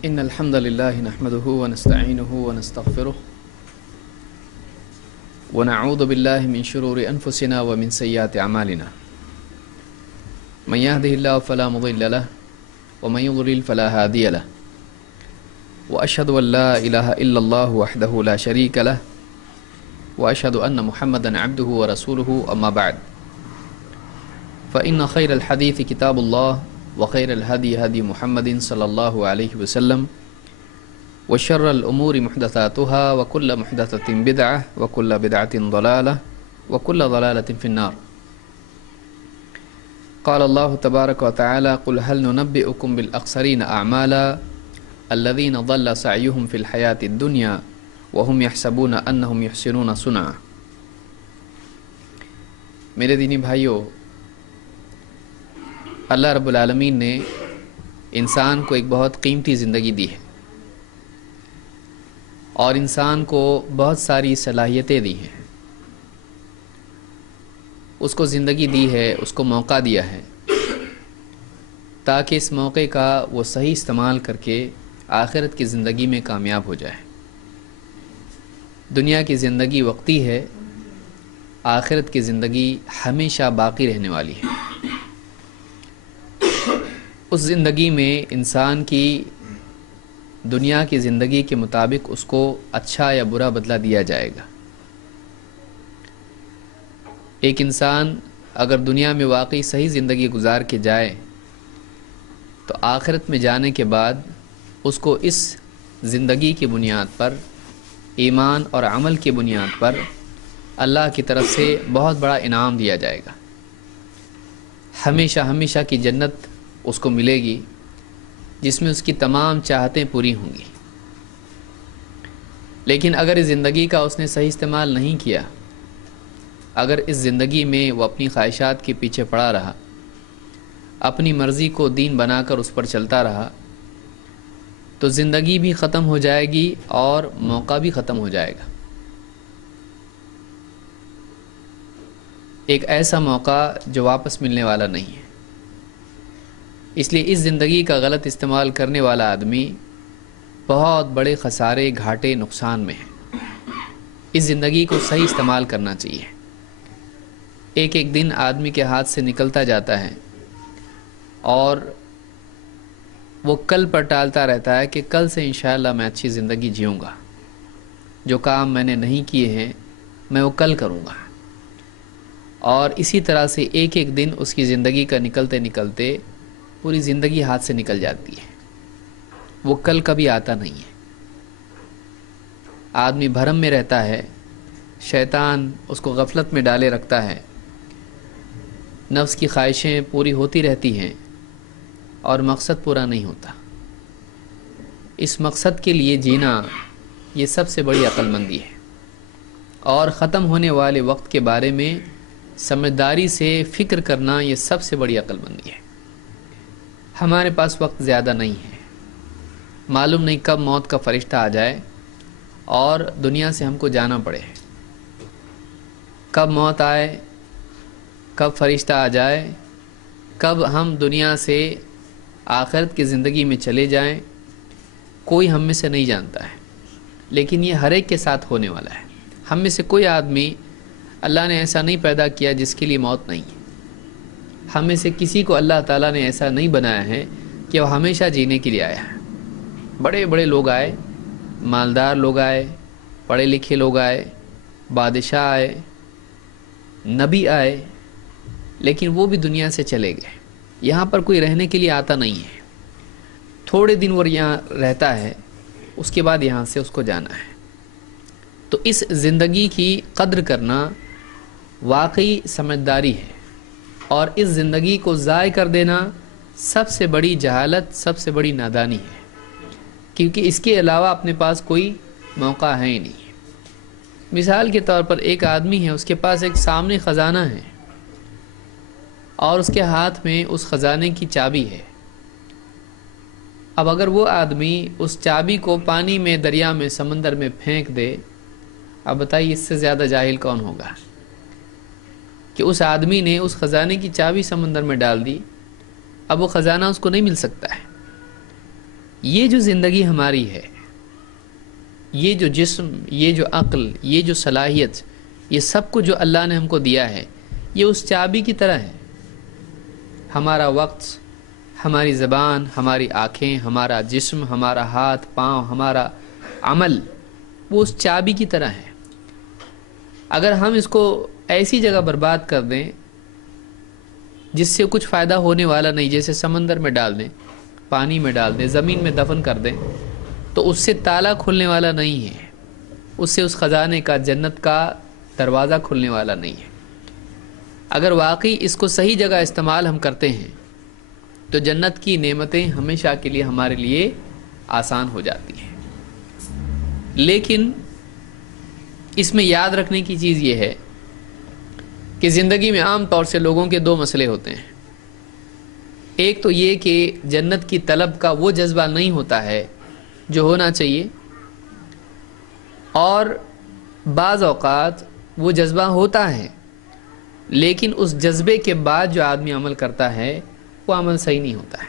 إن الحمد لله نحمده ونستعينه ونستغفره ونعوذ بالله من شرور أنفسنا ومن سيئات أعمالنا من يهده الله فلا مضل له ومن يضلل فلا هادي له وأشهد أن لا إله إلا الله وحده لا شريك له وأشهد أن محمدا عبده ورسوله أما بعد فإن خير الحديث كتاب الله وخير الهدي هدي محمد صلى الله عليه وسلم وشر الأمور محدثاتها وكل محدثة بدعة وكل بدعة ضلالة وكل ضلالة في النار. قال الله تبارك وتعالى قل هل ننبئكم بالأخسرين أعمالا الذين ضل سعيهم في الحياة الدنيا وهم يحسبون أنهم يحسنون صنعا. میرے دینی بھائیوں، اللہ رب العالمین نے انسان کو ایک بہت قیمتی زندگی دی ہے اور انسان کو بہت ساری صلاحیتیں دی ہیں. اس کو زندگی دی ہے، اس کو موقع دیا ہے تاکہ اس موقع کا وہ صحیح استعمال کر کے آخرت کی زندگی میں کامیاب ہو جائے. دنیا کی زندگی وقتی ہے، آخرت کی زندگی ہمیشہ باقی رہنے والی ہے. اس زندگی میں انسان کی دنیا کی زندگی کے مطابق اس کو اچھا یا برا بدلہ دیا جائے گا. ایک انسان اگر دنیا میں واقعی صحیح زندگی گزار کے جائے تو آخرت میں جانے کے بعد اس کو اس زندگی کی بنیاد پر، ایمان اور عمل کی بنیاد پر اللہ کی طرف سے بہت بڑا انعام دیا جائے گا. ہمیشہ کی جنت اس کو ملے گی جس میں اس کی تمام چاہتیں پوری ہوں گی. لیکن اگر اس زندگی کا اس نے صحیح استعمال نہیں کیا، اگر اس زندگی میں وہ اپنی خواہشات کے پیچھے پڑا رہا، اپنی مرضی کو دین بنا کر اس پر چلتا رہا، تو زندگی بھی ختم ہو جائے گی اور موقع بھی ختم ہو جائے گا. ایک ایسا موقع جو واپس ملنے والا نہیں ہے. اس لیے اس زندگی کا غلط استعمال کرنے والا آدمی بہت بڑے خسارے، گھاٹے، نقصان میں ہے. اس زندگی کو صحیح استعمال کرنا چاہیے. ایک ایک دن آدمی کے ہاتھ سے نکلتا جاتا ہے اور وہ کل پر ٹالتا رہتا ہے کہ کل سے انشاءاللہ میں اچھی زندگی جیوں گا، جو کام میں نے نہیں کیے ہیں میں وہ کل کروں گا. اور اسی طرح سے ایک ایک دن اس کی زندگی کا نکلتے نکلتے پوری زندگی ہاتھ سے نکل جاتی ہے. وہ کل کبھی آتا نہیں ہے. آدمی بھرم میں رہتا ہے، شیطان اس کو غفلت میں ڈالے رکھتا ہے، نفس کی خواہشیں پوری ہوتی رہتی ہیں اور مقصد پورا نہیں ہوتا. اس مقصد کے لیے جینا یہ سب سے بڑی عقل مندی ہے. اور ختم ہونے والے وقت کے بارے میں سمجھداری سے فکر کرنا یہ سب سے بڑی عقل مندی ہے. ہمارے پاس وقت زیادہ نہیں ہے. معلوم نہیں کب موت کا فرشتہ آ جائے اور دنیا سے ہم کو جانا پڑے. کب موت آئے، کب فرشتہ آ جائے، کب ہم دنیا سے آخرت کی زندگی میں چلے جائیں، کوئی ہم میں سے نہیں جانتا ہے. لیکن یہ ہر ایک کے ساتھ ہونے والا ہے. ہم میں سے کوئی آدمی اللہ نے ایسا نہیں پیدا کیا جس کے لیے موت نہیں ہے. ہم میں سے کسی کو اللہ تعالیٰ نے ایسا نہیں بنایا ہے کہ وہ ہمیشہ جینے کے لیے آیا ہے. بڑے بڑے لوگ آئے، مالدار لوگ آئے، پڑھے لکھے لوگ آئے، بادشاہ آئے، نبی آئے، لیکن وہ بھی دنیا سے چلے گئے. یہاں پر کوئی رہنے کے لیے آتا نہیں ہے. تھوڑے دن وہ یہاں رہتا ہے، اس کے بعد یہاں سے اس کو جانا ہے. تو اس زندگی کی قدر کرنا واقعی سمجھداری ہے، اور اس زندگی کو ضائع کر دینا سب سے بڑی جہالت، سب سے بڑی نادانی ہے، کیونکہ اس کے علاوہ اپنے پاس کوئی موقع ہے ہی نہیں. مثال کے طور پر ایک آدمی ہے، اس کے پاس ایک سامنے خزانہ ہے اور اس کے ہاتھ میں اس خزانے کی چابی ہے. اب اگر وہ آدمی اس چابی کو پانی میں، دریا میں، سمندر میں پھینک دے، اب بتائیے اس سے زیادہ جاہل کون ہوگا کہ اس آدمی نے اس خزانے کی چابی سمندر میں ڈال دی، اب وہ خزانہ اس کو نہیں مل سکتا ہے. یہ جو زندگی ہماری ہے، یہ جو جسم، یہ جو عقل، یہ جو صلاحیت، یہ سب کچھ جو اللہ نے ہم کو دیا ہے، یہ اس چابی کی طرح ہے۔ ہمارا وقت، ہماری زبان، ہماری آنکھیں، ہمارا جسم، ہمارا ہاتھ پاؤں، ہمارا عمل، وہ اس چابی کی طرح ہے۔ اگر ہم اس کو ایسی جگہ برباد کر دیں جس سے کچھ فائدہ ہونے والا نہیں، جیسے سمندر میں ڈال دیں، پانی میں ڈال دیں، زمین میں دفن کر دیں، تو اس سے تالا کھلنے والا نہیں ہے، اس سے اس خزانے کا، جنت کا دروازہ کھلنے والا نہیں ہے۔ اگر واقعی اس کو صحیح جگہ استعمال ہم کرتے ہیں تو جنت کی نعمتیں ہمیشہ کے لیے ہمارے لیے آسان ہو جاتی ہیں۔ لیکن اس میں یاد رکھنے کی چیز یہ ہے کہ زندگی میں عام طور سے لوگوں کے دو مسئلے ہوتے ہیں۔ ایک تو یہ کہ جنت کی طلب کا وہ جذبہ نہیں ہوتا ہے جو ہونا چاہیے، اور بعض اوقات وہ جذبہ ہوتا ہے لیکن اس جذبے کے بعد جو آدمی عمل کرتا ہے وہ عمل صحیح نہیں ہوتا ہے۔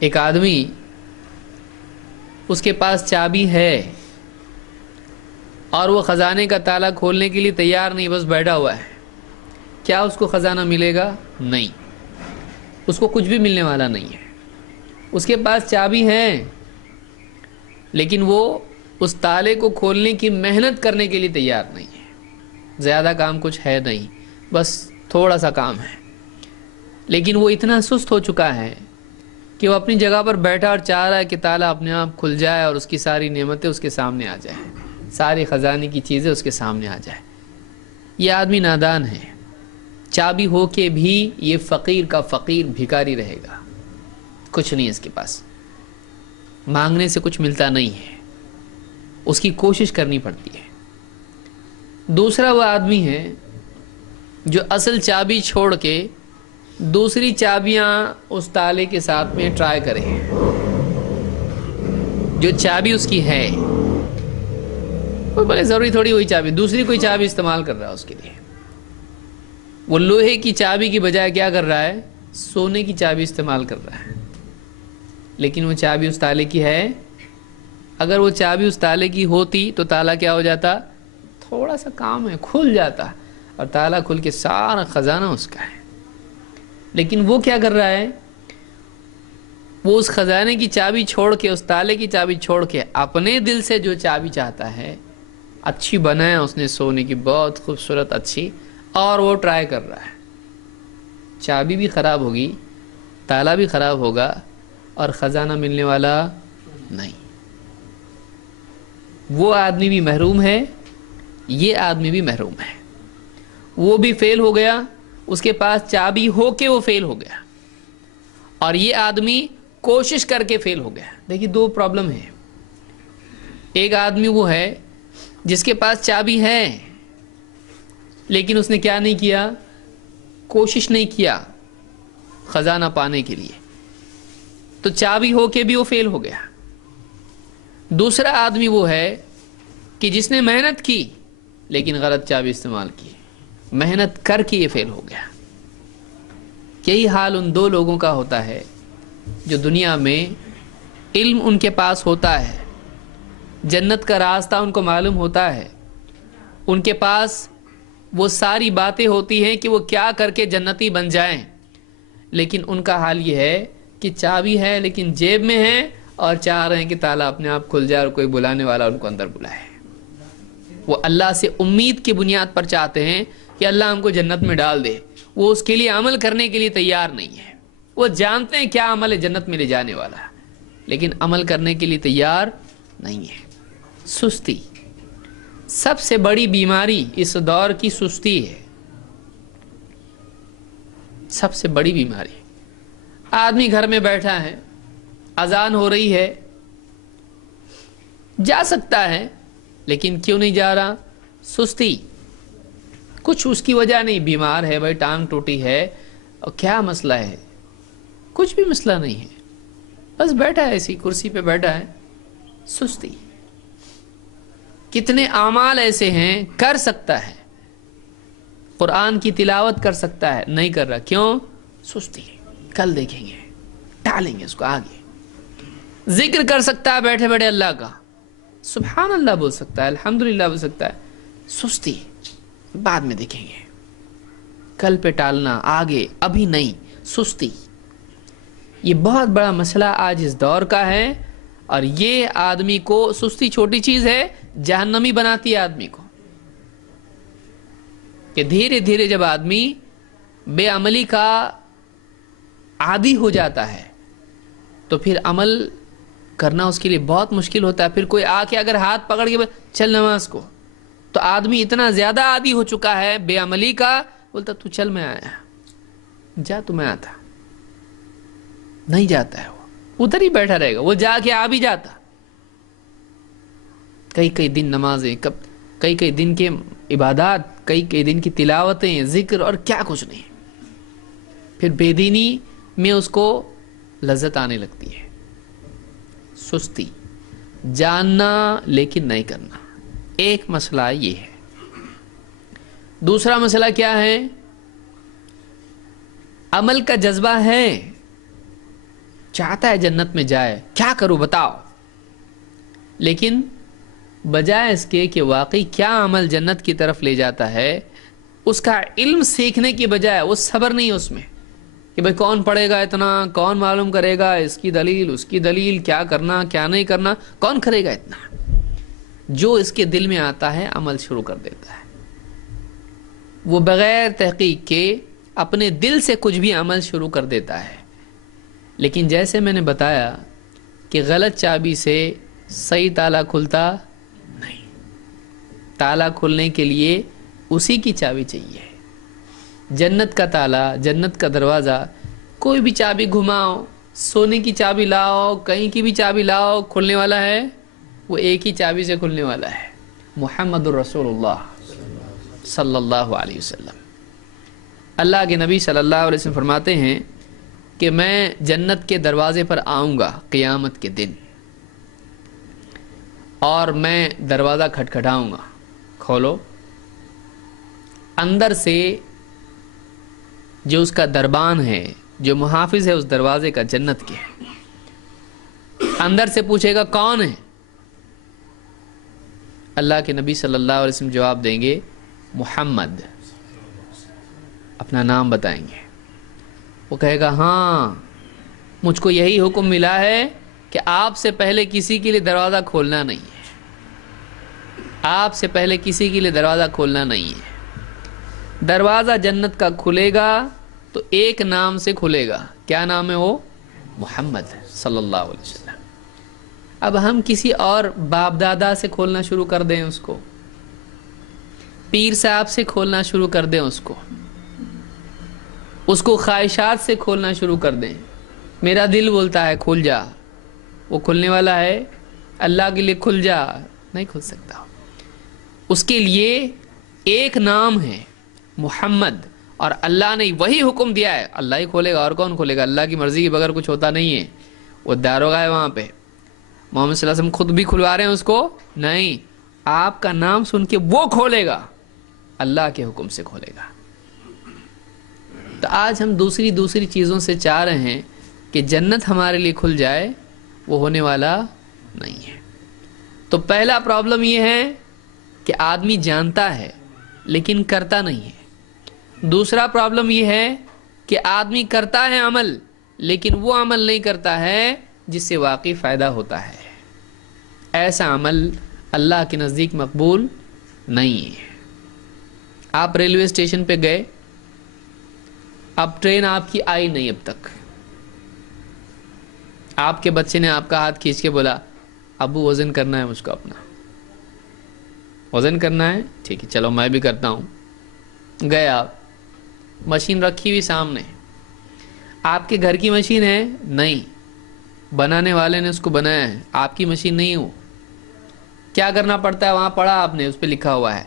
ایک آدمی، اس کے پاس چابی ہے اور وہ خزانے کا تالا کھولنے کے لیے تیار نہیں، بس بیٹھا ہوا ہے، کیا اس کو خزانہ ملے گا؟ نہیں، اس کو کچھ بھی ملنے والا نہیں ہے۔ اس کے پاس چابی ہے لیکن وہ اس تالے کو کھولنے کی محنت کرنے کے لیے تیار نہیں ہے۔ زیادہ کام کچھ ہے نہیں، بس تھوڑا سا کام ہے، لیکن وہ اتنا سست ہو چکا ہے کہ وہ اپنی جگہ پر بیٹھا اور چاہ رہا ہے کہ تالا اپنے آپ کھل جائے اور اس کی ساری نعمتیں اس کے سامنے آ جائیں، ساری خزانے کی چیزیں اس کے سامنے آ جائیں۔ یہ آدمی نادان ہے، چابی ہو کے بھی یہ فقیر کا فقیر بھکاری رہے گا، کچھ نہیں اس کے پاس، مانگنے سے کچھ ملتا نہیں ہے، اس کی کوشش کرنی پڑتی ہے۔ دوسرا وہ آدمی ہے جو اصل چابی چھوڑ کے دوسری چابیاں اس تالے کے ساتھ میں ٹرائی کرے، جو چابی اس کی ہے، وہ بولے ضروری تھوڑی وہی چابی، دوسری کوئی چابی استعمال کر رہا ہے اس کے لیے۔ وہ لوہے کی چابی کی بجائے کیا کر رہا ہے؟ سونے کی چابی استعمال کر رہا ہے، لیکن وہ چابی اس تالے کی ہے۔ اگر وہ چابی اس تالے کی ہوتی تو تالا کیا ہو جاتا؟ تھوڑا سا کام ہے، کھل جاتا، اور تالا کھل کے سارا خزانہ اس کا ہے۔ لیکن وہ کیا کر رہا ہے؟ وہ اس خزانے کی چابی چھوڑ کے، اس تالے کی چابی چھوڑ کے، اپنے دل سے جو چابی چاہتا ہے، اچھی بنایا اس نے سونے کی، بہت خوبصورت اچھی، اور وہ ٹرائی کر رہا ہے۔ چابی بھی خراب ہوگی، تالا بھی خراب ہوگا، اور خزانہ ملنے والا نہیں۔ وہ آدمی بھی محروم ہے، یہ آدمی بھی محروم ہے۔ وہ بھی فیل ہو گیا، اس کے پاس چابی ہو کے وہ فیل ہو گیا، اور یہ آدمی کوشش کر کے فیل ہو گیا۔ دیکھیے دو پرابلم ہے۔ ایک آدمی وہ ہے جس کے پاس چابی ہے لیکن اس نے کیا نہیں کیا؟ کوشش نہیں کیا خزانہ پانے کے لیے، تو چابی ہو کے بھی وہ فیل ہو گیا۔ دوسرا آدمی وہ ہے کہ جس نے محنت کی لیکن غلط چابی استعمال کی، محنت کر کے یہ فیل ہو گیا۔ یہی حال ان دو لوگوں کا ہوتا ہے جو دنیا میں علم ان کے پاس ہوتا ہے، جنت کا راستہ ان کو معلوم ہوتا ہے، ان کے پاس وہ ساری باتیں ہوتی ہیں کہ وہ کیا کر کے جنتی بن جائیں، لیکن ان کا حال یہ ہے کہ چابی ہے لیکن جیب میں ہے، اور چاہ رہے ہیں کہ تالا اپنے آپ کھل جائے اور کوئی بلانے والا ان کو اندر بلائے۔ وہ اللہ سے امید کی بنیاد پر چاہتے ہیں کہ اللہ ہم کو جنت میں ڈال دے، وہ اس کے لیے عمل کرنے کے لیے تیار نہیں ہے۔ وہ جانتے ہیں کیا عمل ہے جنت میں لے جانے والا، لیکن عمل کرنے کے لیے تیار نہیں ہے۔ سستی سب سے بڑی بیماری اس دور کی سستی ہے، سب سے بڑی بیماری۔ آدمی گھر میں بیٹھا ہے، اذان ہو رہی ہے، جا سکتا ہے لیکن کیوں نہیں جا رہا؟ سستی۔ کچھ اس کی وجہ نہیں، بیمار ہے بھائی، ٹانگ ٹوٹی ہے، اور کیا مسئلہ ہے؟ کچھ بھی مسئلہ نہیں ہے، بس بیٹھا ہے ایسی کرسی پہ بیٹھا ہے، سستی۔ کتنے اعمال ایسے ہیں کر سکتا ہے، قرآن کی تلاوت کر سکتا ہے، نہیں کر رہا، کیوں؟ سستی۔ کل دیکھیں گے ٹالیں گے اس کو آگے. ذکر کر سکتا ہے بیٹھے بیٹھے اللہ کا, سبحان اللہ بول سکتا ہے, الحمدللہ بول سکتا ہے, سستی بعد میں دیکھیں گے, کل پہ ٹالنا, آگے, ابھی نہیں, سستی. یہ بہت بڑا مسئلہ آج اس دور کا ہے, اور یہ آدمی کو, سستی چھوٹی چیز ہے, جہنمی بناتی ہے آدمی کو. کہ دھیرے دھیرے جب آدمی بے عملی کا عادی ہو جاتا ہے تو پھر عمل کرنا اس کے لیے بہت مشکل ہوتا ہے. پھر کوئی آ کے اگر ہاتھ پکڑ کے چل نماز کو, تو آدمی اتنا زیادہ عادی ہو چکا ہے بے عملی کا, بولتا تو چل میں آیا, جا تو میں آتا, نہیں جاتا ہے, وہ ادھر ہی بیٹھا رہے گا, وہ جا کے آ بھی جاتا. کئی دن نمازیں, کئی دن کے عبادات, کئی دن کی تلاوتیں, ذکر, اور کیا کچھ نہیں. پھر بے دینی میں اس کو لذت آنے لگتی ہے. سستی, جاننا لیکن نہیں کرنا, ایک مسئلہ یہ ہے. دوسرا مسئلہ کیا ہے؟ عمل کا جذبہ ہے, چاہتا ہے جنت میں جائے, کیا کروں بتاؤ, لیکن بجائے اس کے کہ واقعی کیا عمل جنت کی طرف لے جاتا ہے, اس کا علم سیکھنے کی بجائے وہ صبر نہیں اس میں کہ بھئی کون پڑھے گا اتنا, کون معلوم کرے گا, اس کی دلیل اس کی دلیل, کیا کرنا کیا نہیں کرنا, کون کرے گا اتنا. جو اس کے دل میں آتا ہے عمل شروع کر دیتا ہے, وہ بغیر تحقیق کے اپنے دل سے کچھ بھی عمل شروع کر دیتا ہے. لیکن جیسے میں نے بتایا کہ غلط چابی سے صحیح تالا کھلتا نہیں, تالا کھلنے کے لیے اسی کی چابی چاہیے. جنت کا تالا, جنت کا دروازہ, کوئی بھی چابی گھماؤ, سونے کی چابی لاؤ, کہیں کی بھی چابی لاؤ, کھلنے والا ہے وہ ایک ہی چابی سے کھلنے والا ہے, محمد الرسول اللہ صلی اللہ علیہ وسلم. اللہ کے نبی صلی اللہ علیہ وسلم فرماتے ہیں کہ میں جنت کے دروازے پر آؤں گا قیامت کے دن, اور میں دروازہ کھٹکھٹاؤں گا, کھولو. اندر سے جو اس کا دربان ہے, جو محافظ ہے اس دروازے کا جنت کے, اندر سے پوچھے گا کون ہے؟ اللہ کے نبی صلی اللہ علیہ وسلم جواب دیں گے محمد, اپنا نام بتائیں گے. وہ کہے گا ہاں مجھ کو یہی حکم ملا ہے کہ آپ سے پہلے کسی کے لیے دروازہ کھولنا نہیں ہے, آپ سے پہلے کسی کے لیے دروازہ کھولنا نہیں ہے. دروازہ جنت کا کھلے گا تو ایک نام سے کھلے گا, کیا نام ہے وہ؟ محمد صلی اللہ علیہ وسلم. اب ہم کسی اور باپ دادا سے کھولنا شروع کر دیں, اس کو پیر صاحب سے کھولنا شروع کر دیں, اس کو خواہشات سے کھولنا شروع کر دیں. میرا دل بولتا ہے کھل جا, وہ کھلنے والا ہے؟ اللہ کے لیے کھل جا, نہیں کھل سکتا. اس کے لیے ایک نام ہے محمد, اور اللہ نے وہی حکم دیا ہے, اللہ ہی کھولے گا, اور کون کھولے گا؟ اللہ کی مرضی کے بغیر کچھ ہوتا نہیں ہے. وہ داروغہ ہے وہاں پہ, محمد صلی اللہ علیہ وسلم خود بھی کھلوا رہے ہیں اس کو نہیں, آپ کا نام سن کے وہ کھولے گا, اللہ کے حکم سے کھولے گا. تو آج ہم دوسری چیزوں سے چاہ رہے ہیں کہ جنت ہمارے لیے کھل جائے, وہ ہونے والا نہیں ہے. تو پہلا پرابلم یہ ہے کہ آدمی جانتا ہے لیکن کرتا نہیں ہے. دوسرا پرابلم یہ ہے کہ آدمی کرتا ہے عمل, لیکن وہ عمل نہیں کرتا ہے جس سے واقعی فائدہ ہوتا ہے. ایسا عمل اللہ کے نزدیک مقبول نہیں ہے. آپ ریلوے اسٹیشن پہ گئے, اب ٹرین آپ کی آئی نہیں, اب تک آپ کے بچے نے آپ کا ہاتھ کھینچ کے بولا ابو وزن کرنا ہے مجھ کو, اپنا وزن کرنا ہے, ٹھیک ہے چلو میں بھی کرتا ہوں. گئے آپ, مشین رکھی ہوئی سامنے, آپ کے گھر کی مشین ہے نہیں, بنانے والے نے اس کو بنایا ہے, آپ کی مشین نہیں ہو. کیا کرنا پڑتا ہے؟ وہاں پڑھا آپ نے, اس پہ لکھا ہوا ہے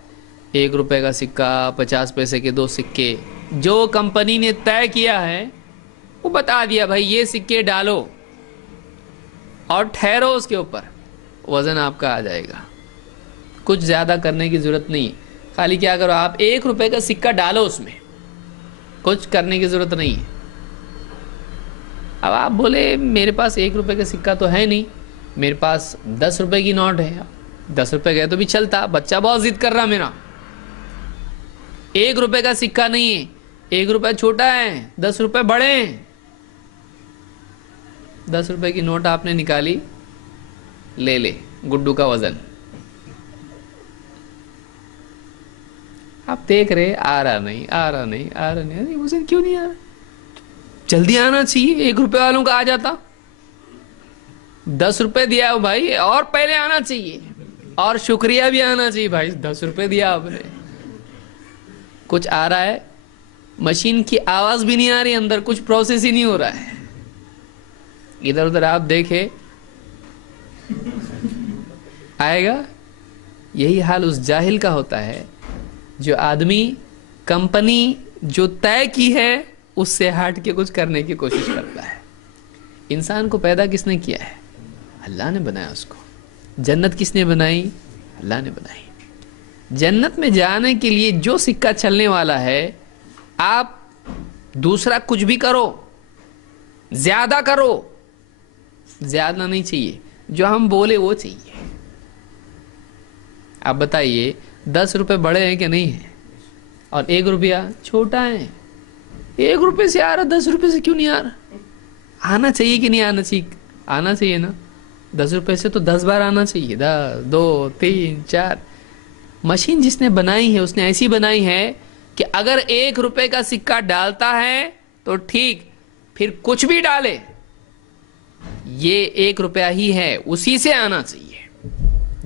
1 روپے کا سکہ, 50 پیسے کے 2 سکے. جو کمپنی نے طے کیا ہے وہ بتا دیا بھائی یہ سکے ڈالو اور ٹھہرو, اس کے اوپر وزن آپ کا آ جائے گا. کچھ زیادہ کرنے کی ضرورت نہیں, خالی کیا کرو آپ 1 روپے کا سکہ ڈالو اس میں, کچھ کرنے کی ضرورت نہیں ہے. اب آپ بولے میرے پاس 1 روپے کا سکہ تو ہے نہیں, میرے پاس 10 روپے کی نوٹ ہے. 10 روپے گئے تو بھی چلتا, بچہ بہت ضد کر رہا میرا. 1 روپے کا سکہ نہیں ہے, 1 روپے چھوٹا ہے, 10 روپے بڑے ہیں. 10 روپے کی نوٹ آپ نے نکالی, لے لے گڈو کا وزن. آپ دیکھ رہے آ رہا نہیں, آ رہا نہیں, آ رہا نہیں, وزن کیوں نہیں آ رہا؟ جلدی آنا چاہیے. 1 روپے والوں کا آ جاتا. 10 روپے دیا ہے بھائی, اور پہلے آنا چاہیے, اور شکریہ بھی آنا چاہیے بھائی. 10 روپے دیا آپ نے, کچھ آ رہا ہے, مشین کی آواز بھی نہیں آ رہی, اندر کچھ پروسیس ہی نہیں ہو رہا ہے. ادھر ادھر آپ دیکھے, آئے گا. یہی حال اس جاہل کا ہوتا ہے جو آدمی کمپنی جو طے کی ہے اس سے ہٹ کے کچھ کرنے کی کوشش کرتا ہے. انسان کو پیدا کس نے کیا ہے؟ اللہ نے بنایا اس کو. جنت کس نے بنائی؟ اللہ نے بنائی. جنت میں جانے کے لیے جو سکہ چلنے والا ہے, آپ دوسرا کچھ بھی کرو, زیادہ کرو, زیادہ نہیں چاہیے, جو ہم بولے وہ چاہیے. آپ بتائیے 10 روپے بڑے ہیں کہ نہیں ہیں, اور 1 روپیہ چھوٹا ہے. 1 روپے سے آ رہا, 10 روپے سے کیوں نہیں آ رہا؟ آنا چاہیے کہ نہیں آنا چاہیے؟ آنا چاہیے نا. 10 روپے سے تو 10 بار آنا چاہیے. 2 3 4. مشین جس نے بنائی ہے اس نے ایسی بنائی ہے کہ اگر 1 روپے کا سکہ ڈالتا ہے تو ٹھیک, پھر کچھ بھی ڈالے یہ 1 روپیہ ہی ہے, اسی سے آنا چاہیے.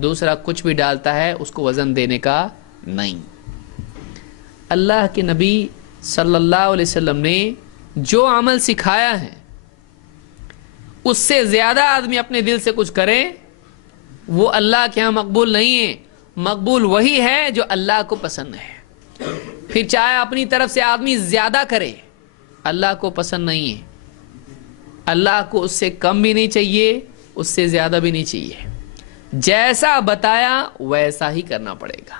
دوسرا کچھ بھی ڈالتا ہے اس کو وزن دینے کا نہیں. اللہ کے نبی صلی اللہ علیہ وسلم نے جو عمل سکھایا ہے اس سے زیادہ آدمی اپنے دل سے کچھ کرے وہ اللہ کے ہاں مقبول نہیں ہے. مقبول وہی ہے جو اللہ کو پسند ہے. پھر چاہے اپنی طرف سے آدمی زیادہ کرے, اللہ کو پسند نہیں ہے. اللہ کو اس سے کم بھی نہیں چاہیے, اس سے زیادہ بھی نہیں چاہیے. جیسا بتایا ویسا ہی کرنا پڑے گا.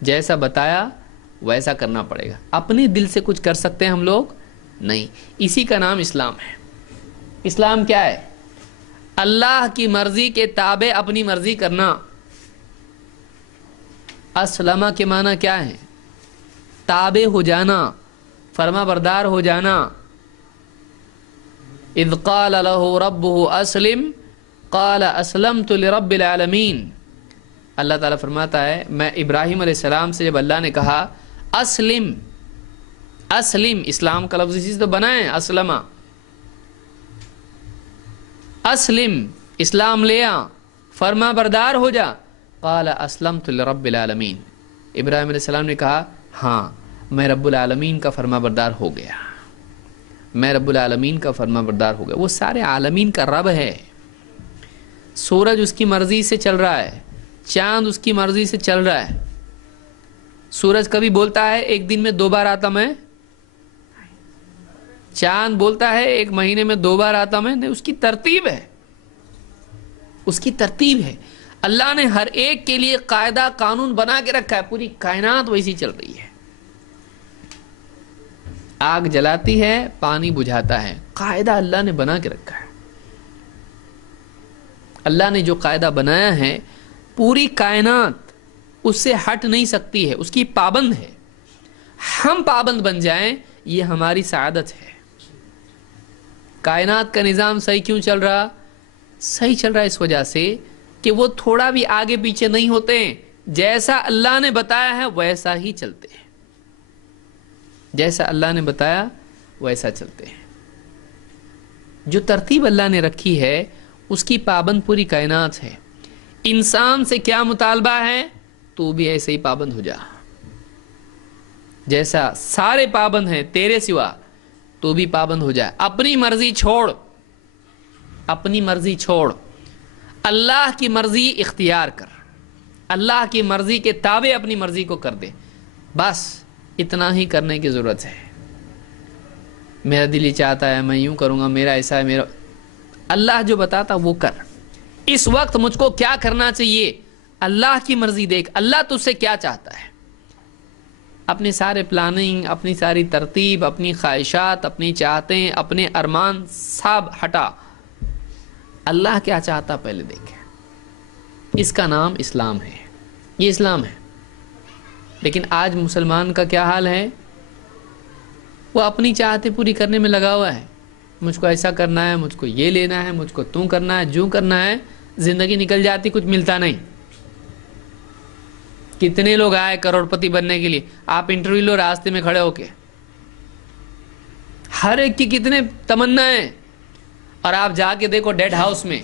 جیسا بتایا ویسا کرنا پڑے گا. اپنے دل سے کچھ کر سکتے ہیں ہم لوگ؟ نہیں. اسی کا نام اسلام ہے. اسلام کیا ہے؟ اللہ کی مرضی کے تابع اپنی مرضی کرنا. اسلمہ کے معنی کیا ہے؟ تابع ہو جانا, فرما بردار ہو جانا. اذ قال له ربه اسلم قال اسلمت لرب العالمین. اللہ تعالیٰ فرماتا ہے میں ابراہیم علیہ السلام سے جب اللہ نے کہا اسلم, اسلم, اسلام کا لفظ اسی سے تو بنا ہے, اسلمہ, اسلم, اسلام لے آ, فرما بردار ہو جا. قال اسلمت لرب العالمین. ابراہیم علیہ السلام نے کہا ہاں میں رب العالمین کا فرما بردار ہو گیا, میں رب العالمین کا فرما بردار ہو گیا. وہ سارے عالمین کا رب ہے. سورج اس کی مرضی سے چل رہا ہے, چاند اس کی مرضی سے چل رہا ہے. سورج کبھی بولتا ہے 1 دن میں 2 بار آتا میں, چاند بولتا ہے 1 مہینے میں 2 بار آتا میں. نہیں, اس کی ترتیب ہے, اس کی ترتیب ہے. اللہ نے ہر ایک کے لیے قاعدہ قانون بنا کے رکھا ہے. پوری کائنات ویسی چل رہی ہے. آگ جلاتی ہے, پانی بجھاتا ہے, قاعدہ اللہ نے بنا کے رکھا ہے. اللہ نے جو قاعدہ بنایا ہے پوری کائنات اس سے ہٹ نہیں سکتی ہے, اس کی پابند ہے. ہم پابند بن جائیں یہ ہماری سعادت ہے. کائنات کا نظام صحیح کیوں چل رہا؟ صحیح چل رہا ہے اس وجہ سے کہ وہ تھوڑا بھی آگے پیچھے نہیں ہوتے ہیں. جیسا اللہ نے بتایا ہے ویسا ہی چلتے ہیں. جیسا اللہ نے بتایا ویسا چلتے ہیں. جو ترتیب اللہ نے رکھی ہے اس کی پابند پوری کائنات ہے. انسان سے کیا مطالبہ ہے؟ تو بھی ایسے ہی پابند ہو جا. جیسا سارے پابند ہیں تیرے سوا, تو بھی پابند ہو جائے. اپنی مرضی چھوڑ, اپنی مرضی چھوڑ, اللہ کی مرضی اختیار کر. اللہ کی مرضی کے تابع اپنی مرضی کو کر دے. بس اتنا ہی کرنے کی ضرورت ہے. میرا دل ہی چاہتا ہے میں یوں کروں گا, میرا ایسا ہے, میرا. اللہ جو بتاتا وہ کر. اس وقت مجھ کو کیا کرنا چاہیے؟ اللہ کی مرضی دیکھ. اللہ تجھ سے کیا چاہتا ہے؟ اپنے سارے پلاننگ، اپنی ساری ترتیب، اپنی خواہشات، اپنی چاہتیں، اپنے ارمان سب ہٹا، اللہ کیا چاہتا پہلے دیکھیں. اس کا نام اسلام ہے، یہ اسلام ہے. لیکن آج مسلمان کا کیا حال ہے؟ وہ اپنی چاہتیں پوری کرنے میں لگا ہوا ہے. مجھ کو ایسا کرنا ہے، مجھ کو یہ لینا ہے، مجھ کو توں کرنا ہے، جو کرنا ہے. زندگی نکل جاتی، کچھ ملتا نہیں. کتنے لوگ آئے کروڑ پتی بننے کے لیے، آپ انٹرویو لو راستے میں کھڑے ہو کے، ہر ایک کی کتنے تمنا ہے. اور آپ جا کے دیکھو ڈیڈ ہاؤس میں،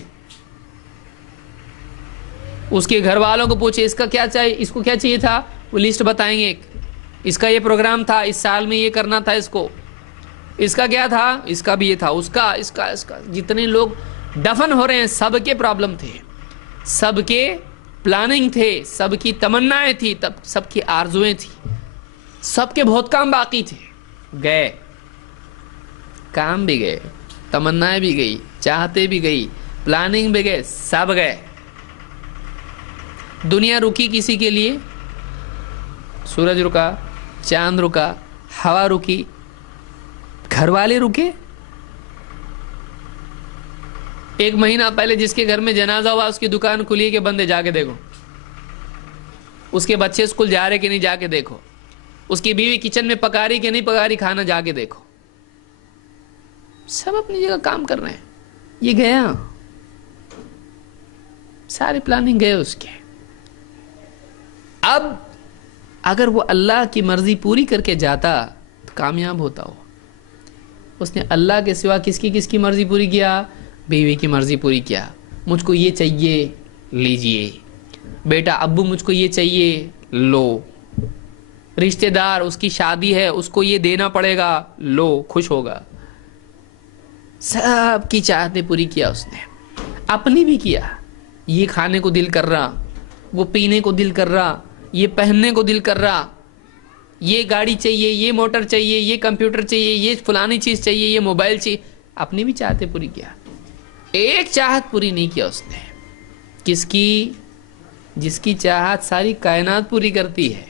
اس کے گھر والوں کو پوچھے اس کا کیا چاہیے، اس کو کیا چاہیے تھا، وہ لسٹ بتائیں گے. ایک اس کا یہ پروگرام تھا، اس سال میں یہ کرنا تھا، اس کو اس کا کیا تھا، اس کا بھی یہ تھا، اس کا. جتنے لوگ دفن ہو رہے ہیں سب کے پرابلم تھے، سب کے پلاننگ تھے، سب کی تمنائیں تھی، سب کی آرزویں تھی، سب کے بہت کام باقی تھے. گئے، کام بھی گئے، تمنائیں بھی گئی، چاہتے بھی گئی، پلاننگ بھی گئے، سب گئے. دنیا رکی کسی کے لیے؟ سورج رکا، چاند رکا، ہوا رکی، گھر والے رکے. ایک مہینہ پہلے جس کے گھر میں جنازہ ہوا، اس کی دکان کھلی کہ بندے جا کے دیکھو. اس کے بچے اسکول جا رہے کہ نہیں، جا کے دیکھو. اس کی بیوی کچن میں پکا رہی کہ نہیں پکا رہی کھانا، جا کے دیکھو. سب اپنی جگہ کام کر رہے ہیں. یہ گیا، ساری پلاننگ گئے اس کے. اب اگر وہ اللہ کی مرضی پوری کر کے جاتا تو کامیاب ہوتا ہو. اس نے اللہ کے سوا کس کی مرضی پوری کیا؟ بیوی کی مرضی پوری کیا. مجھ کو یہ چاہیے، لیجئے. بیٹا ابو مجھ کو یہ چاہیے، لو. رشتہ دار اس کی شادی ہے، اس کو یہ دینا پڑے گا، لو، خوش ہوگا. سب کی چاہتیں پوری کیا اس نے، اپنی بھی کیا. یہ کھانے کو دل کر رہا، وہ پینے کو دل کر رہا، یہ پہننے کو دل کر رہا، یہ گاڑی چاہیے، یہ موٹر چاہیے، یہ کمپیوٹر چاہیے، یہ فلانی چیز چاہیے، یہ موبائل چاہیے. اپنی بھی چاہتیں پوری کیا. ایک چاہت پوری نہیں کیا اس نے. کس کی؟ جس کی چاہت ساری کائنات پوری کرتی ہے،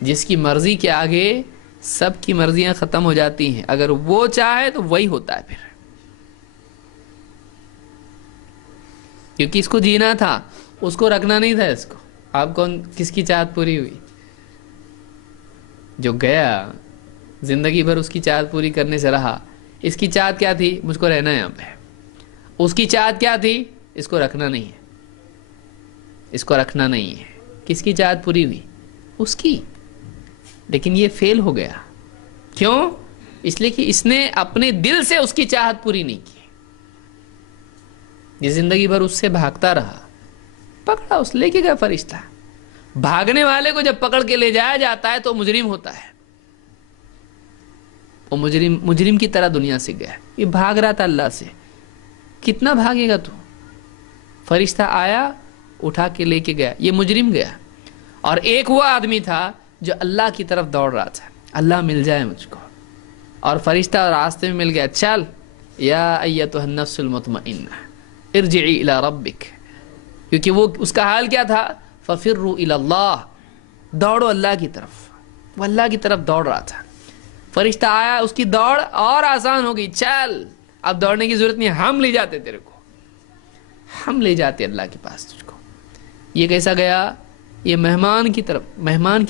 جس کی مرضی کے آگے سب کی مرضیاں ختم ہو جاتی ہیں. اگر وہ چاہے تو وہی ہوتا ہے. پھر کیونکہ اس کو جینا تھا، اس کو رکھنا نہیں تھا. اس کو آپ کون، کس کی چاہت پوری ہوئی؟ جو گیا زندگی بھر اس کی چاہت پوری کرنے سے رہا. اس کی چاہت کیا تھی؟ مجھ کو رہنا ہے یہاں پہ. اس کی چاہت کیا تھی؟ اس کو رکھنا نہیں ہے، اس کو رکھنا نہیں ہے. کس کی چاہت پوری ہوئی؟ اس کی. لیکن یہ فیل ہو گیا. کیوں؟ اس لیے کہ اس نے اپنے دل سے اس کی چاہت پوری نہیں کی. یہ زندگی بھر اس سے بھاگتا رہا. پکڑا، اس لے کے گیا فرشتہ. بھاگنے والے کو جب پکڑ کے لے جایا جاتا ہے تو مجرم ہوتا ہے. وہ مجرم کی طرح دنیا سے گیا. یہ بھاگ رہا تھا اللہ سے. کتنا بھاگے گا تو؟ فرشتہ آیا، اٹھا کے لے کے گیا. یہ مجرم گیا. اور ایک وہ آدمی تھا جو اللہ کی طرف دوڑ رہا تھا، اللہ مل جائے مجھ کو. اور فرشتہ راستے میں مل گیا. چل یا ایتھا النفس المطمئنہ ارجعی الی ربک. کیونکہ وہ اس کا حال کیا تھا؟ ففروا الی اللہ، دوڑو اللہ کی طرف. وہ اللہ کی طرف دوڑ رہا تھا. فرشتہ آیا، اس کی دوڑ اور آسان ہو گئی. چل، اب دوڑنے کی ضرورت نہیں، ہم لے جاتے تیرے کو، ہم لے جاتے اللہ کے پاس تجھ کو. یہ کیسا گیا؟ یہ مہمان کی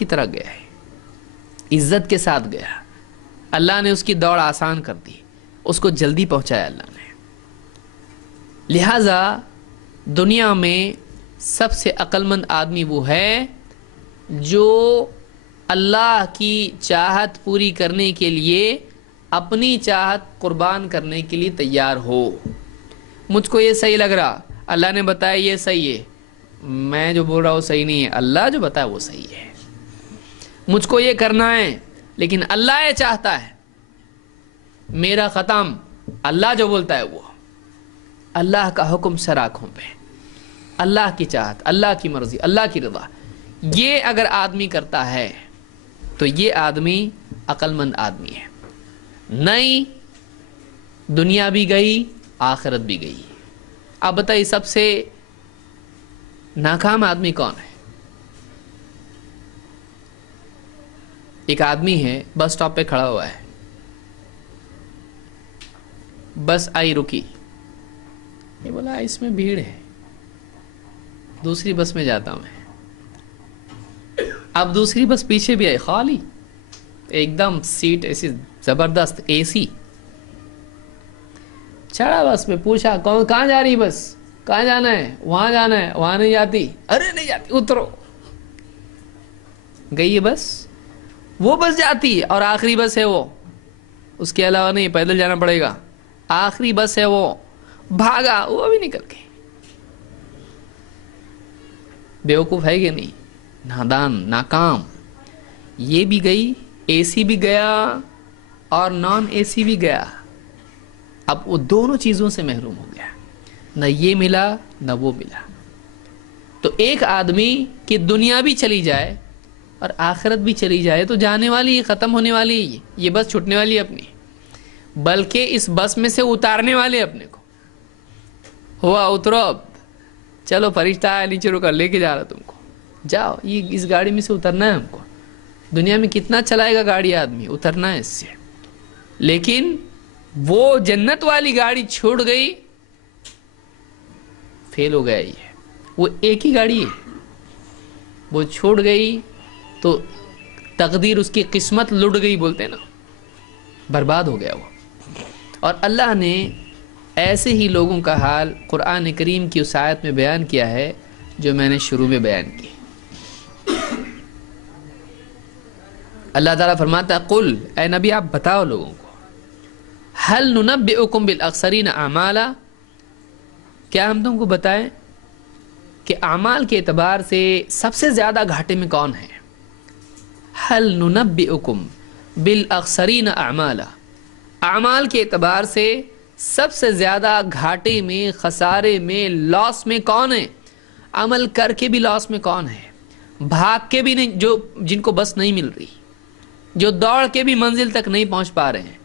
طرح گیا ہے، عزت کے ساتھ گیا. اللہ نے اس کی دوڑ آسان کر دی، اس کو جلدی پہنچایا اللہ نے. لہذا دنیا میں سب سے عقل مند آدمی وہ ہے جو اللہ کی چاہت پوری کرنے کے لیے اپنی چاہت قربان کرنے کے لیے تیار ہو. مجھ کو یہ صحیح لگ رہا، اللہ نے بتایا یہ صحیح ہے، میں جو بول رہا ہوں صحیح نہیں ہے، اللہ جو بتایا وہ صحیح ہے. مجھ کو یہ کرنا ہے لیکن اللہ یہ چاہتا ہے، میرا ختم. اللہ جو بولتا ہے وہ، اللہ کا حکم سر آنکھوں پہ، اللہ کی چاہت، اللہ کی مرضی، اللہ کی رضا. یہ اگر آدمی کرتا ہے تو یہ آدمی عقل مند آدمی ہے. نہیں، دنیا بھی گئی، آخرت بھی گئی. اب بتائیے سب سے ناکام آدمی کون ہے؟ ایک آدمی ہے بس سٹاپ پہ کھڑا ہوا ہے, بس آئی رکی, یہ بولا اس میں بھیڑ ہے, دوسری بس میں جاتا ہوں میں. اب دوسری بس پیچھے بھی آئی, خالی, ایک دم سیٹ ایسی زبردست اے سی. چڑھا بس میں, پوچھا کہاں جا رہی بس, کہاں جانا ہے, وہاں جانا ہے, وہاں نہیں جاتی, ارے نہیں جاتی, اترو. گئی ہے بس, وہ بس جاتی ہے اور آخری بس ہے وہ, اس کے علاوہ نہیں, پیدل جانا پڑے گا, آخری بس ہے وہ. بھاگا, وہ بھی نکل گئی. بیوقوف ہے کہ نہیں, نادان, ناکام. یہ بھی گئی, اے سی بھی گیا اور نان اے سی بھی گیا. اب وہ دونوں چیزوں سے محروم ہو گیا, نہ یہ ملا نہ وہ ملا. تو ایک آدمی کی دنیا بھی چلی جائے اور آخرت بھی چلی جائے تو جانے والی, یہ ختم ہونے والی, یہ بس چھوٹنے والی اپنی, بلکہ اس بس میں سے اتارنے والے اپنے کو. ہوا اترو, اب چلو فرشتہ آیا نیچے رکا, لے کے جا رہا تم کو, جاؤ, یہ اس گاڑی میں سے اترنا ہے ہم کو. دنیا میں کتنا چلائے گا گاڑی آدمی, اترنا ہے اس سے. لیکن وہ جنت والی گاڑی چھوڑ گئی, فیل ہو گیا. یہ وہ ایک ہی گاڑی ہے, وہ چھوڑ گئی تو تقدیر, اس کی قسمت لٹ گئی بولتے نا, برباد ہو گیا وہ. اور اللہ نے ایسے ہی لوگوں کا حال قرآن کریم کی اس آیت میں بیان کیا ہے جو میں نے شروع میں بیان کی. اللہ تعالیٰ فرماتا ہے, قل, اے نبی آپ بتاؤ لوگوں کو, هل ننبئکم بالاخسرین اعمالا, کیا ہم تم کو بتائیں کہ اعمال کے اعتبار سے سب سے زیادہ گھاٹے میں کون ہے. هل ننبئکم بالاخسرین اعمالا, اعمال کے اعتبار سے سب سے زیادہ گھاٹے میں, خسارے میں, لاس میں کون ہے. عمل کر کے بھی لاس میں کون ہے, بھاگ کے بھی نہیں, جو جن کو بس نہیں مل رہی, جو دوڑ کے بھی منزل تک نہیں پہنچ پا رہے ہیں,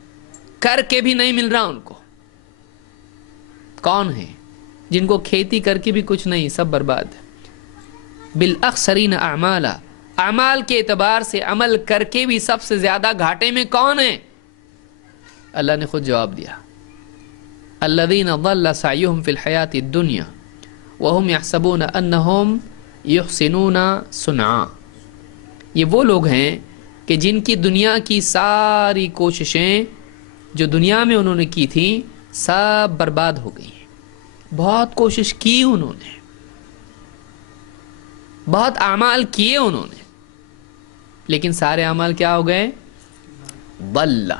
کر کے بھی نہیں مل رہا ان کو, کون ہے. جن کو کھیتی کر کے بھی کچھ نہیں, سب برباد. بالاخسرین اعمالا, اعمال کے اعتبار سے عمل کر کے بھی سب سے زیادہ گھاٹے میں کون ہے. اللہ نے خود جواب دیا, الذین ضل سعیہم فی الحیات الدنیا وہم یحسبون انہم یحسنون صنعا. یہ وہ لوگ ہیں کہ جن کی دنیا کی ساری کوششیں جو دنیا میں انہوں نے کی تھیں سب برباد ہو گئی ہیں. بہت کوشش کی انہوں نے, بہت اعمال کیے انہوں نے, لیکن سارے اعمال کیا ہو گئے, ضل.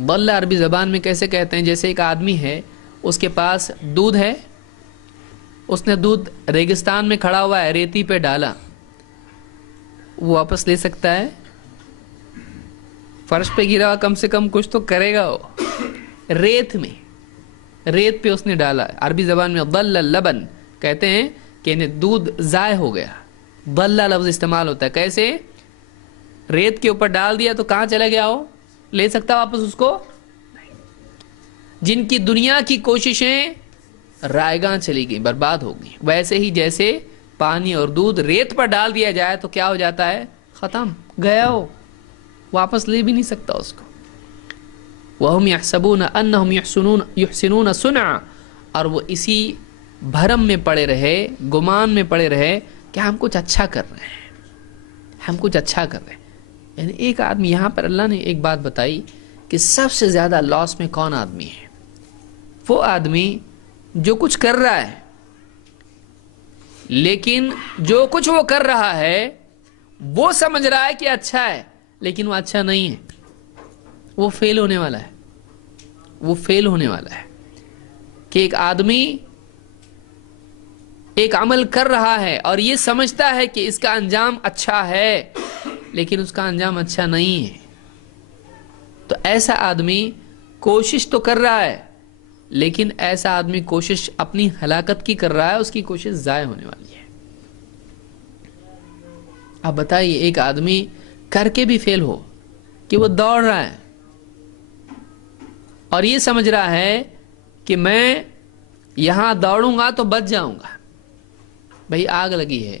ضل عربی زبان میں کیسے کہتے ہیں, جیسے ایک آدمی ہے, اس کے پاس دودھ ہے, اس نے دودھ ریگستان میں کھڑا ہوا ہے, ریتی پہ ڈالا, وہ واپس لے سکتا ہے؟ فرش پہ گرا, کم سے کم کچھ تو کرے گا وہ. ریت میں, ریت پہ اس نے ڈالا. عربی زبان میں ضل اللبن کہتے ہیں کہ دودھ ضائع ہو گیا. ضل لفظ استعمال ہوتا ہے, کیسے, ریت کے اوپر ڈال دیا تو کہاں چلا گیا وہ, لے سکتا واپس اس کو؟ جن کی دنیا کی کوششیں رائگاں چلی گئی, برباد ہو گئی, ویسے ہی جیسے پانی اور دودھ ریت پر ڈال دیا جائے تو کیا ہو جاتا ہے, ختم, گیا ہو, واپس لے بھی نہیں سکتا اس کو. وَهُمْ يَحْسَبُونَ أَنَّهُمْ يُحْسِنُونَ صُنْعًا, اور وہ اسی بھرم میں پڑے رہے, گمان میں پڑے رہے کہ ہم کچھ اچھا کر رہے ہیں, ہم کچھ اچھا کر رہے ہیں. یعنی ایک آدمی, یہاں پر اللہ نے ایک بات بتائی کہ سب سے زیادہ لاس میں کون آدمی ہے. وہ آدمی جو کچھ کر رہا ہے, لیکن جو کچھ وہ کر رہا ہے وہ سمجھ رہا ہے کہ اچھا ہے, لیکن وہ اچھا نہیں ہے, وہ فیل ہونے والا ہے. وہ فیل ہونے والا ہے کہ ایک آدمی ایک عمل کر رہا ہے اور یہ سمجھتا ہے کہ اس کا انجام اچھا ہے, لیکن اس کا انجام اچھا نہیں ہے. تو ایسا آدمی کوشش تو کر رہا ہے, لیکن ایسا آدمی کوشش اپنی ہلاکت کی کر رہا ہے, اس کی کوشش ضائع ہونے والی ہے. اب بتائیے, ایک آدمی کر کے بھی فیل ہو کہ وہ دوڑ رہا ہے اور یہ سمجھ رہا ہے کہ میں یہاں دوڑوں گا تو بچ جاؤں گا. بھئی آگ لگی ہے,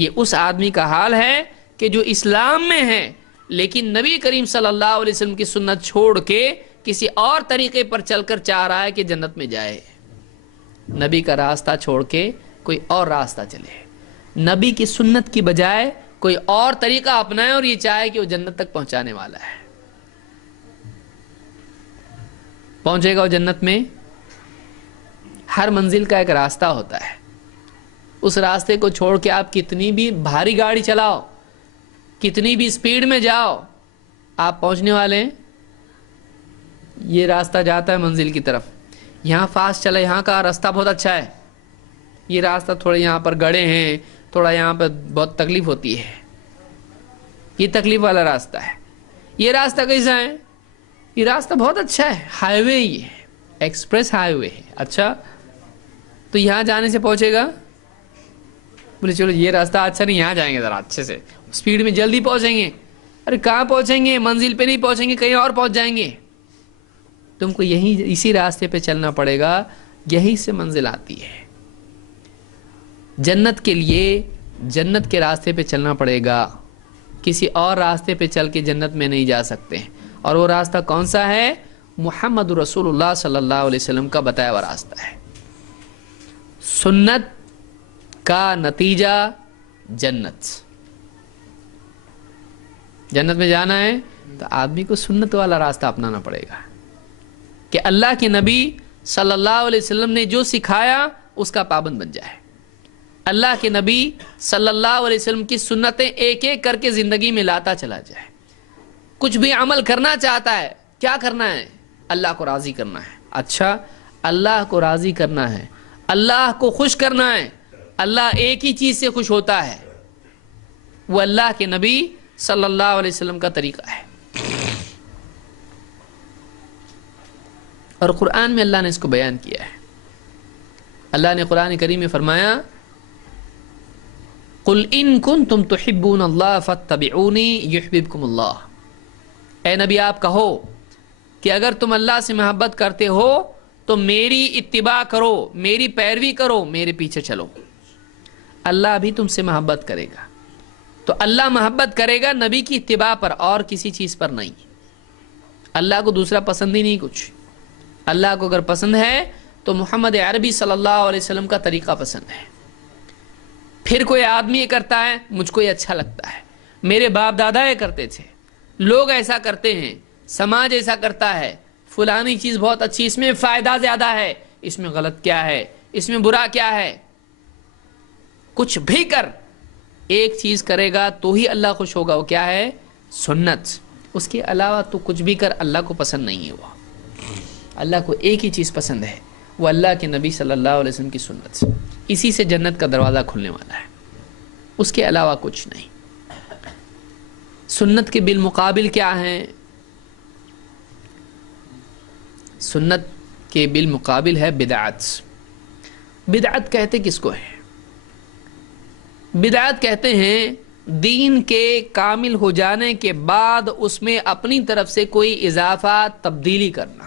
یہ اس آدمی کا حال ہے کہ جو اسلام میں ہے لیکن نبی کریم صلی اللہ علیہ وسلم کی سنت چھوڑ کے کسی اور طریقے پر چل کر چاہ رہا ہے کہ جنت میں جائے. نبی کا راستہ چھوڑ کے کوئی اور راستہ چلے, نبی کی سنت کی بجائے کوئی اور طریقہ اپنائے اور یہ چاہے کہ وہ جنت تک پہنچانے والا ہے. پہنچے گا وہ جنت میں؟ ہر منزل کا ایک راستہ ہوتا ہے. اس راستے کو چھوڑ کے آپ کتنی بھی بھاری گاڑی چلاؤ, کتنی بھی سپیڈ میں جاؤ, آپ پہنچنے والے ہیں. یہ راستہ جاتا ہے منزل کی طرف, یہاں فاسٹ چلا, یہاں کا راستہ بہت اچھا ہے, یہ راستہ تھوڑے یہاں پر گڑھے ہیں, تھوڑا یہاں پر بہت تکلیف ہوتی ہے, یہ تکلیف والا راستہ ہے. یہ راستہ کیسا ہے؟ یہ راستہ بہت اچھا ہے, ہائی وے, یہ ایکسپریس ہائی وے ہے. اچھا, تو یہاں جانے سے پہنچے گا؟ بولے چلو یہ راستہ اچھا نہیں, یہاں جائیں گے ذرا اچھے سے, اسپیڈ میں جلدی پہنچیں گے. ارے کہاں پہنچیں گے؟ منزل پہ نہیں پہنچیں گے, کہیں اور پہنچ جائیں گے. تم کو اسی راستے پہ چلنا پڑے گا, یہی سے منزل آتی ہے. جنت کے لیے جنت کے راستے پہ چلنا پڑے گا, کسی اور راستے پہ چل کے جنت میں نہیں جا سکتے. اور وہ راستہ کون سا ہے؟ محمد رسول اللہ صلی اللہ علیہ وسلم کا بتایا ہوا راستہ ہے. سنت کا نتیجہ جنت. جنت میں جانا ہے تو آدمی کو سنت والا راستہ اپنانا پڑے گا کہ اللہ کے نبی صلی اللہ علیہ وسلم نے جو سکھایا اس کا پابند بن جائے. اللہ کے نبی صلی اللہ علیہ وسلم کی سنتیں ایک ایک کر کے زندگی میں لاتا چلا جائے. کچھ بھی عمل کرنا چاہتا ہے, کیا کرنا ہے؟ اللہ کو راضی کرنا ہے. اچھا, اللہ کو راضی کرنا ہے, اللہ کو خوش کرنا ہے. اللہ ایک ہی چیز سے خوش ہوتا ہے, وہ اللہ کے نبی صلی اللہ علیہ وسلم کا طریقہ ہے. اور قرآن میں اللہ نے اس کو بیان کیا ہے. اللہ نے قرآن کریم میں فرمایا, قل ان کنتم تحبون اللہ فاتبعونی یحببکم اللہ. اے نبی آپ کہو کہ اگر تم اللہ سے محبت کرتے ہو تو میری اتباع کرو, میری پیروی کرو, میرے پیچھے چلو. اللہ بھی تم سے محبت کرے گا. تو اللہ محبت کرے گا نبی کی اتباع پر اور کسی چیز پر نہیں. اللہ کو دوسرا پسند ہی نہیں کچھ. اللہ کو اگر پسند ہے تو محمد عربی صلی اللہ علیہ وسلم کا طریقہ پسند ہے. پھر کوئی آدمی یہ کرتا ہے, مجھ کو یہ اچھا لگتا ہے, میرے باپ دادا یہ کرتے تھے, لوگ ایسا کرتے ہیں, سماج ایسا کرتا ہے, فلانی چیز بہت اچھی, اس میں فائدہ زیادہ ہے, اس میں غلط کیا ہے, اس میں برا کیا ہے. کچھ بھی کر, ایک چیز کرے گا تو ہی اللہ خوش ہوگا, وہ کیا ہے؟ سنت. اس کے علاوہ تو کچھ بھی کر, اللہ کو پسند نہیں ہے. وہ اللہ کو ایک ہی چیز پسند ہے, وہ اللہ کے نبی صلی اللہ علیہ وسلم کی سنت. اسی سے جنت کا دروازہ کھلنے والا ہے, اس کے علاوہ کچھ نہیں. سنت کے بالمقابل کیا ہیں؟ سنت کے بالمقابل ہے بدعت. بدعت کہتے کس کو ہے؟ بدعت کہتے ہیں دین کے کامل ہو جانے کے بعد اس میں اپنی طرف سے کوئی اضافہ تبدیلی کرنا.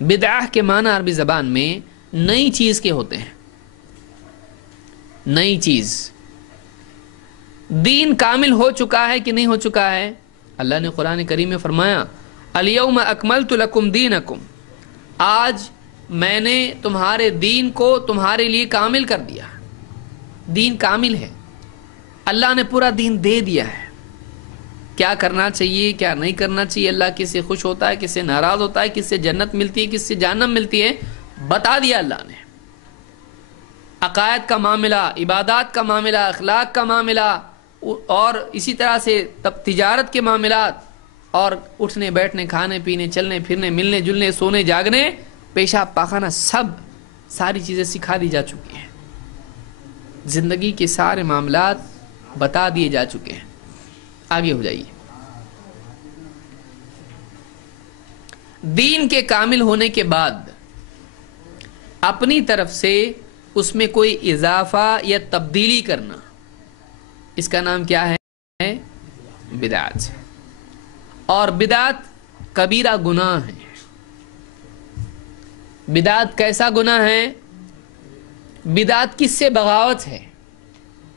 بدعہ کے معنی عربی زبان میں نئی چیز کے ہوتے ہیں. نئی چیز. دین کامل ہو چکا ہے کہ نہیں ہو چکا ہے؟ اللہ نے قرآن کریم میں فرمایا, الیوم اکملت لکم دینکم, آج میں نے تمہارے دین کو تمہارے لیے کامل کر دیا. دین کامل ہے, اللہ نے پورا دین دے دیا ہے. کیا کرنا چاہیے, کیا نہیں کرنا چاہیے, اللہ کس سے خوش ہوتا ہے, کس سے ناراض ہوتا ہے, کس سے جنت ملتی ہے, کس سے جہنم ملتی ہے, بتا دیا اللہ نے. عقائد کا معاملہ, عبادات کا معاملہ, اخلاق کا معاملہ, اور اسی طرح سے تجارت کے معاملات, اور اٹھنے بیٹھنے, کھانے پینے, چلنے پھرنے, ملنے جلنے, سونے جاگنے, پیشاب پاخانہ, ساری چیزیں سکھا دی جا چکی ہیں. زندگی کے سارے معاملات بتا دیے جا چکے ہیں. آگے ہو جائیے. دین کے کامل ہونے کے بعد اپنی طرف سے اس میں کوئی اضافہ یا تبدیلی کرنا, اس کا نام کیا ہے؟ بدعت. اور بدعت کبیرہ گناہ ہے. بدعت کیسا گناہ ہے؟ بدعت کس سے بغاوت ہے.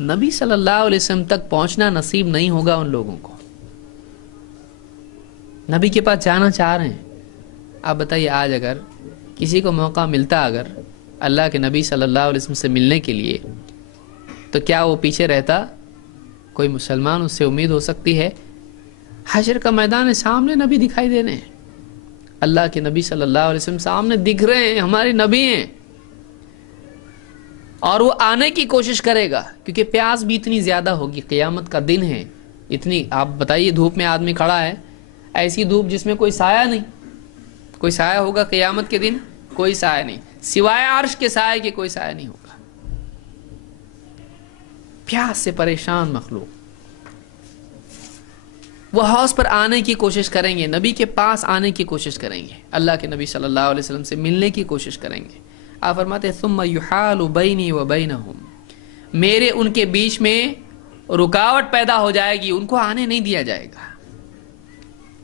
نبی صلی اللہ علیہ وسلم تک پہنچنا نصیب نہیں ہوگا ان لوگوں کو. نبی کے پاس جانا چاہ رہے ہیں. آپ بتائیے آج اگر کسی کو موقع ملتا اگر اللہ کے نبی صلی اللہ علیہ وسلم سے ملنے کے لیے, تو کیا وہ پیچھے رہتا؟ کوئی مسلمان اس سے امید ہو سکتی ہے؟ حشر کا میدان ہے, سامنے نبی دکھائی دے رہے ہیں, اللہ کے نبی صلی اللہ علیہ وسلم سامنے دکھ رہے ہیں, ہمارے نبی ہیں, اور وہ آنے کی کوشش کرے گا کیونکہ پیاس بھی اتنی زیادہ ہوگی. قیامت کا دن ہے, اتنی, آپ بتائیے دھوپ میں آدمی کھڑا ہے, ایسی دھوپ جس میں کوئی سایہ نہیں. کوئی سایہ ہوگا قیامت کے دن؟ کوئی سایہ نہیں, سوائے عرش کے سایہ کے کوئی سایہ نہیں ہوگا. پیاس سے پریشان مخلوق, وہ حوض پر آنے کی کوشش کریں گے, نبی کے پاس آنے کی کوشش کریں گے, اللہ کے نبی صلی اللہ علیہ وسلم سے ملنے کی کوشش کریں گے. آپ فرماتے ہیں ثم یحال بینی و بینہم, میرے ان کے بیچ میں رکاوٹ پیدا ہو جائے گی, ان کو آنے نہیں دیا جائے گا,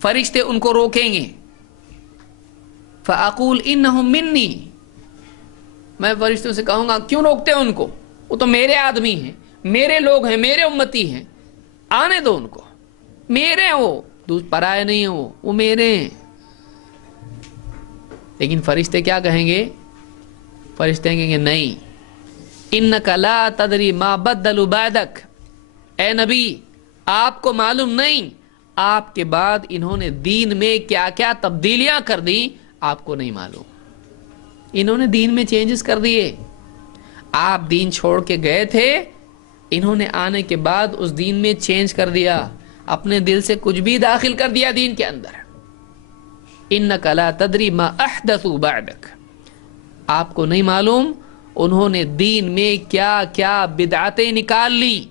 فرشتے ان کو روکیں گے. فاقول انہم منی, میں فرشتوں سے کہوں گا کیوں روکتے ہیں ان کو, وہ تو میرے آدمی ہیں, میرے لوگ ہیں, میرے امتی ہیں, آنے دو ان کو, میرے ہیں وہ, دوسرے پرائے نہیں ہیں وہ میرے ہیں. لیکن فرشتے کیا کہیں گے؟ فرشتے کہیں گے نہیں, انک لا تدری ما بدلوا بعدک, اے نبی آپ کو معلوم نہیں آپ کے بعد انہوں نے دین میں کیا کیا تبدیلیاں کر دی, آپ کو نہیں معلوم. انہوں نے دین میں چینجز کر دیے, آپ دین چھوڑ کے گئے تھے, انہوں نے آنے کے بعد اس دین میں چینج کر دیا, اپنے دل سے کچھ بھی داخل کر دیا دین کے اندر. انک لا تدری ما احدثوا بعدک, آپ کو نہیں معلوم انہوں نے دین میں کیا کیا بدعتیں نکال لی.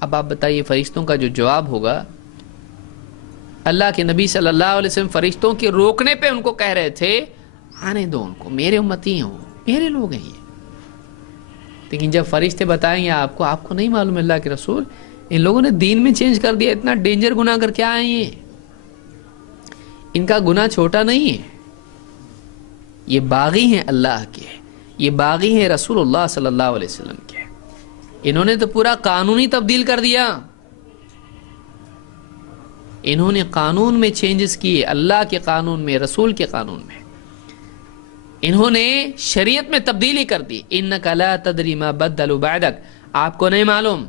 اب آپ بتائیے فرشتوں کا جو جواب ہوگا, اللہ کے نبی صلی اللہ علیہ وسلم فرشتوں کے روکنے پہ ان کو کہہ رہے تھے آنے دو ان کو, میرے امتی ہیں, وہ میرے لوگ ہیں یہ. لیکن جب فرشتے بتائیں گے آپ کو نہیں معلوم اللہ کے رسول ان لوگوں نے دین میں چینج کر دیا, اتنا ڈینجر گناہ کر کے آئے ہیں, ان کا گناہ چھوٹا نہیں ہے, یہ باغی ہیں اللہ کے, یہ باغی ہیں رسول اللہ صلی اللہ علیہ وسلم کے, انہوں نے تو پورا قانون ہی تبدیل کر دیا, انہوں نے قانون میں چینجز کیے, اللہ کے قانون میں, رسول کے قانون میں, انہوں نے شریعت میں تبدیلی کر دی. انک لا تدری ما بدلوا بعدک, آپ کو نہیں معلوم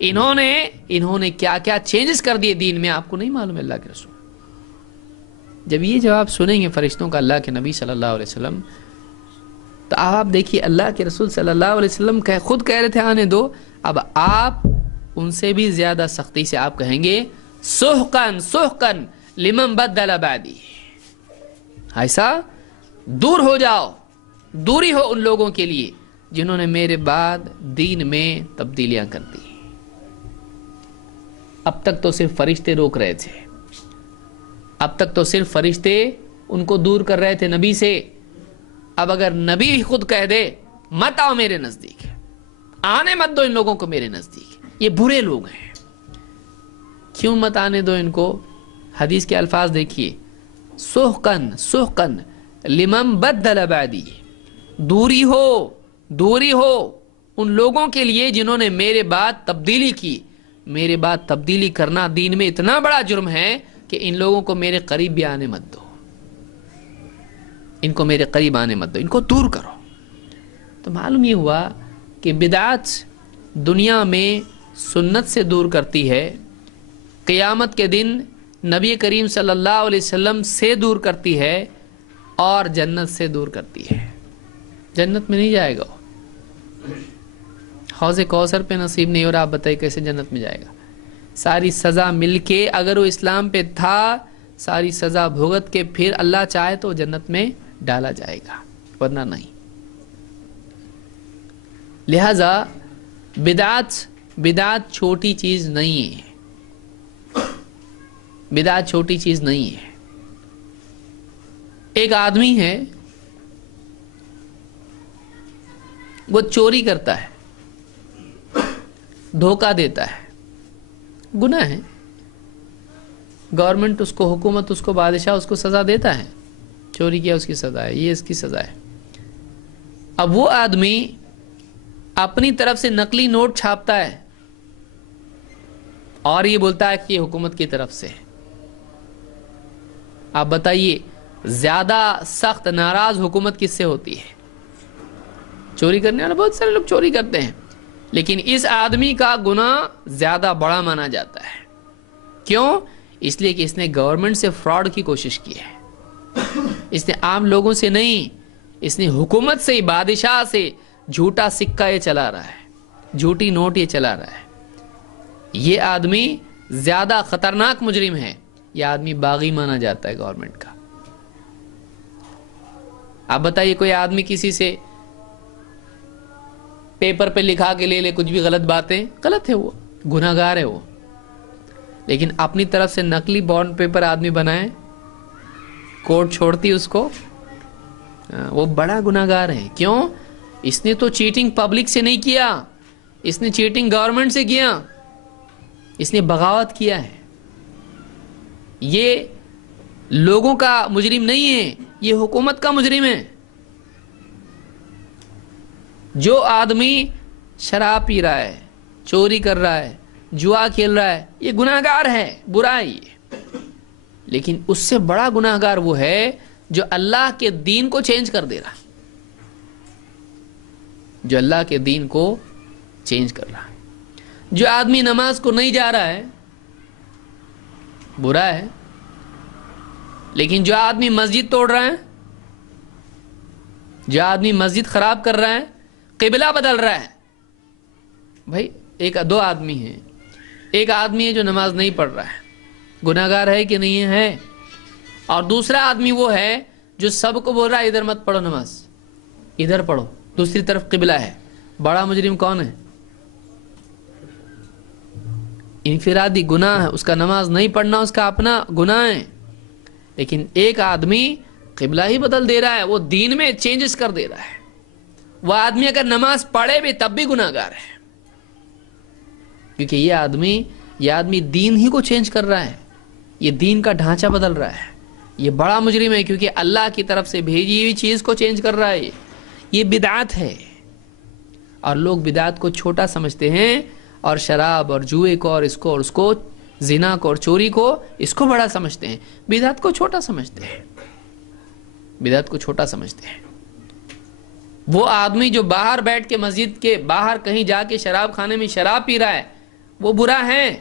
انہوں نے کیا کیا چینجز کر دیے دین میں, آپ کو نہیں معلوم اللہ کے رسول. جب یہ جواب سنیں گے فرشتوں کا اللہ کے نبی صلی اللہ علیہ وسلم, تو آپ دیکھیے اللہ کے رسول صلی اللہ علیہ وسلم خود کہہ رہے تھے آنے دو, اب آپ ان سے بھی زیادہ سختی سے آپ کہیں گے سحقن سحقن لمن بدل بعدی, ایسا دور ہو جاؤ, دوری ہو ان لوگوں کے لیے جنہوں نے میرے بعد دین میں تبدیلیاں کر دی. اب تک تو صرف فرشتے روک رہے تھے, اب تک تو صرف فرشتے ان کو دور کر رہے تھے نبی سے, اب اگر نبی خود کہہ دے مت آؤ میرے نزدیک, آنے مت دو ان لوگوں کو میرے نزدیک, یہ برے لوگ ہیں, کیوں مت آنے دو ان کو؟ حدیث کے الفاظ دیکھیے, سحقن سحقن لمن بدل بعدی, دوری ہو ان لوگوں کے لیے جنہوں نے میرے بعد تبدیلی کی. میرے بعد تبدیلی کرنا دین میں اتنا بڑا جرم ہے کہ ان لوگوں کو میرے قریب بھی آنے مت دو, ان کو میرے قریب آنے مت دو, ان کو دور کرو. تو معلوم یہ ہوا کہ بدعت دنیا میں سنت سے دور کرتی ہے, قیامت کے دن نبی کریم صلی اللہ علیہ وسلم سے دور کرتی ہے, اور جنت سے دور کرتی ہے. جنت میں نہیں جائے گا, حوض کوثر پہ نصیب نہیں, اور آپ بتائیے کیسے جنت میں جائے گا؟ ساری سزا مل کے, اگر وہ اسلام پہ تھا, ساری سزا بھگت کے پھر اللہ چاہے تو جنت میں ڈالا جائے گا, ورنہ نہیں. لہذا بدعت چھوٹی چیز نہیں ہے, بدعت چھوٹی چیز نہیں ہے. ایک آدمی ہے وہ چوری کرتا ہے, دھوکہ دیتا ہے, گناہ ہے, گورنمنٹ اس کو, حکومت اس کو, بادشاہ اس کو سزا دیتا ہے, چوری کیا اس کی سزا ہے, یہ اس کی سزا ہے. اب وہ آدمی اپنی طرف سے نقلی نوٹ چھاپتا ہے اور یہ بولتا ہے کہ یہ حکومت کی طرف سے ہے. آپ بتائیے زیادہ سخت ناراض حکومت کس سے ہوتی ہے؟ چوری کرنے والے بہت سارے لوگ چوری کرتے ہیں، لیکن اس آدمی کا گناہ زیادہ بڑا مانا جاتا ہے. کیوں؟ اس لیے کہ اس نے گورنمنٹ سے فراڈ کی کوشش کی ہے. اس نے عام لوگوں سے نہیں، اس نے حکومت سے، بادشاہ سے جھوٹا سکہ یہ چلا رہا ہے، جھوٹی نوٹ یہ چلا رہا ہے. یہ آدمی زیادہ خطرناک مجرم ہے. یہ آدمی باغی مانا جاتا ہے گورنمنٹ کا. آپ بتائیے کوئی آدمی کسی سے پیپر پہ لکھا کے لے لے کچھ بھی غلط باتیں، غلط ہے، وہ گناہ گار ہے وہ. لیکن اپنی طرف سے نقلی بانڈ پیپر آدمی بنائے، کورٹ چھوڑتی اس کو، وہ بڑا گناہ گار ہے. کیوں؟ اس نے تو چیٹنگ پبلک سے نہیں کیا، اس نے چیٹنگ گورنمنٹ سے کیا، اس نے بغاوت کیا ہے. یہ لوگوں کا مجرم نہیں ہے، یہ حکومت کا مجرم ہے. جو آدمی شراب پی رہا ہے، چوری کر رہا ہے، جوا کھیل رہا ہے، یہ گناہ گار ہے، برا ہے یہ. لیکن اس سے بڑا گناہ گار وہ ہے جو اللہ کے دین کو چینج کر دے رہا، جو اللہ کے دین کو چینج کر رہا. جو آدمی نماز کو نہیں جا رہا ہے برا ہے، لیکن جو آدمی مسجد توڑ رہا ہے، جو آدمی مسجد خراب کر رہا ہے، قبلہ بدل رہا ہے. بھائی دو آدمی ہیں، ایک آدمی ہے جو نماز نہیں پڑھ رہا ہے، گناہ گار ہے کہ نہیں ہے، اور دوسرا آدمی وہ ہے جو سب کو بول رہا ہے ادھر مت پڑھو نماز، ادھر پڑھو، دوسری طرف قبلہ ہے. بڑا مجرم کون ہے؟ انفرادی گناہ ہے، اس کا نماز نہیں پڑھنا اس کا اپنا گناہ ہے. لیکن ایک آدمی قبلہ ہی بدل دے رہا ہے، وہ دین میں چینجز کر دے رہا ہے. وہ آدمی اگر نماز پڑھے بھی تب بھی گناہ گار ہے، کیونکہ یہ آدمی دین ہی کو چینج کر رہا ہے، یہ دین کا ڈھانچہ بدل رہا ہے. یہ بڑا مجرم ہے کیونکہ اللہ کی طرف سے بھیجی ہوئی چیز کو چینج کر رہا ہے. یہ بدعت ہے، اور لوگ بدعت کو چھوٹا سمجھتے ہیں، اور شراب اور جوئے کو اور اس کو زنا کو اور چوری کو اس کو بڑا سمجھتے ہیں. بدعت کو چھوٹا سمجھتے ہیں، بدعت کو چھوٹا سمجھتے ہیں. وہ آدمی جو باہر بیٹھ کے مسجد کے باہر کہیں جا کے شراب خانے میں شراب پی رہا ہے وہ برا ہے،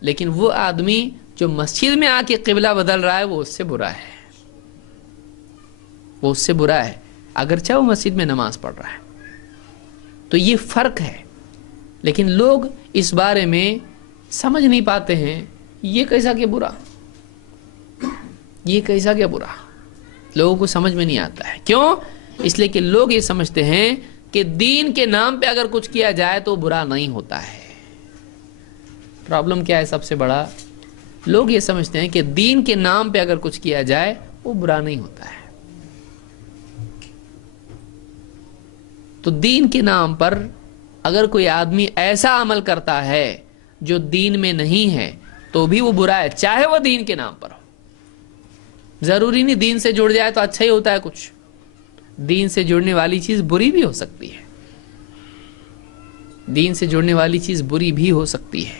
لیکن وہ آدمی جو مسجد میں آ کے قبلہ بدل رہا ہے وہ اس سے برا ہے، وہ اس سے برا ہے اگرچہ وہ مسجد میں نماز پڑھ رہا ہے. تو یہ فرق ہے. لیکن لوگ اس بارے میں سمجھ نہیں پاتے ہیں، یہ کیسا کہ برا، یہ کیسا کہ برا، لوگوں کو سمجھ میں نہیں آتا ہے. کیوں؟ اس لیے کہ لوگ یہ سمجھتے ہیں کہ دین کے نام پہ اگر کچھ کیا جائے تو برا نہیں ہوتا ہے. پرابلم کیا ہے سب سے بڑا؟ لوگ یہ سمجھتے ہیں کہ دین کے نام پہ اگر کچھ کیا جائے وہ برا نہیں ہوتا ہے. تو دین کے نام پر اگر کوئی آدمی ایسا عمل کرتا ہے جو دین میں نہیں ہے تو بھی وہ برا ہے، چاہے وہ دین کے نام پر ہو. ضروری نہیں دین سے جڑ جائے تو اچھا ہی ہوتا ہے. کچھ دین سے جڑنے والی چیز بری بھی ہو سکتی ہے، دین سے جڑنے والی چیز بری بھی ہو سکتی ہے.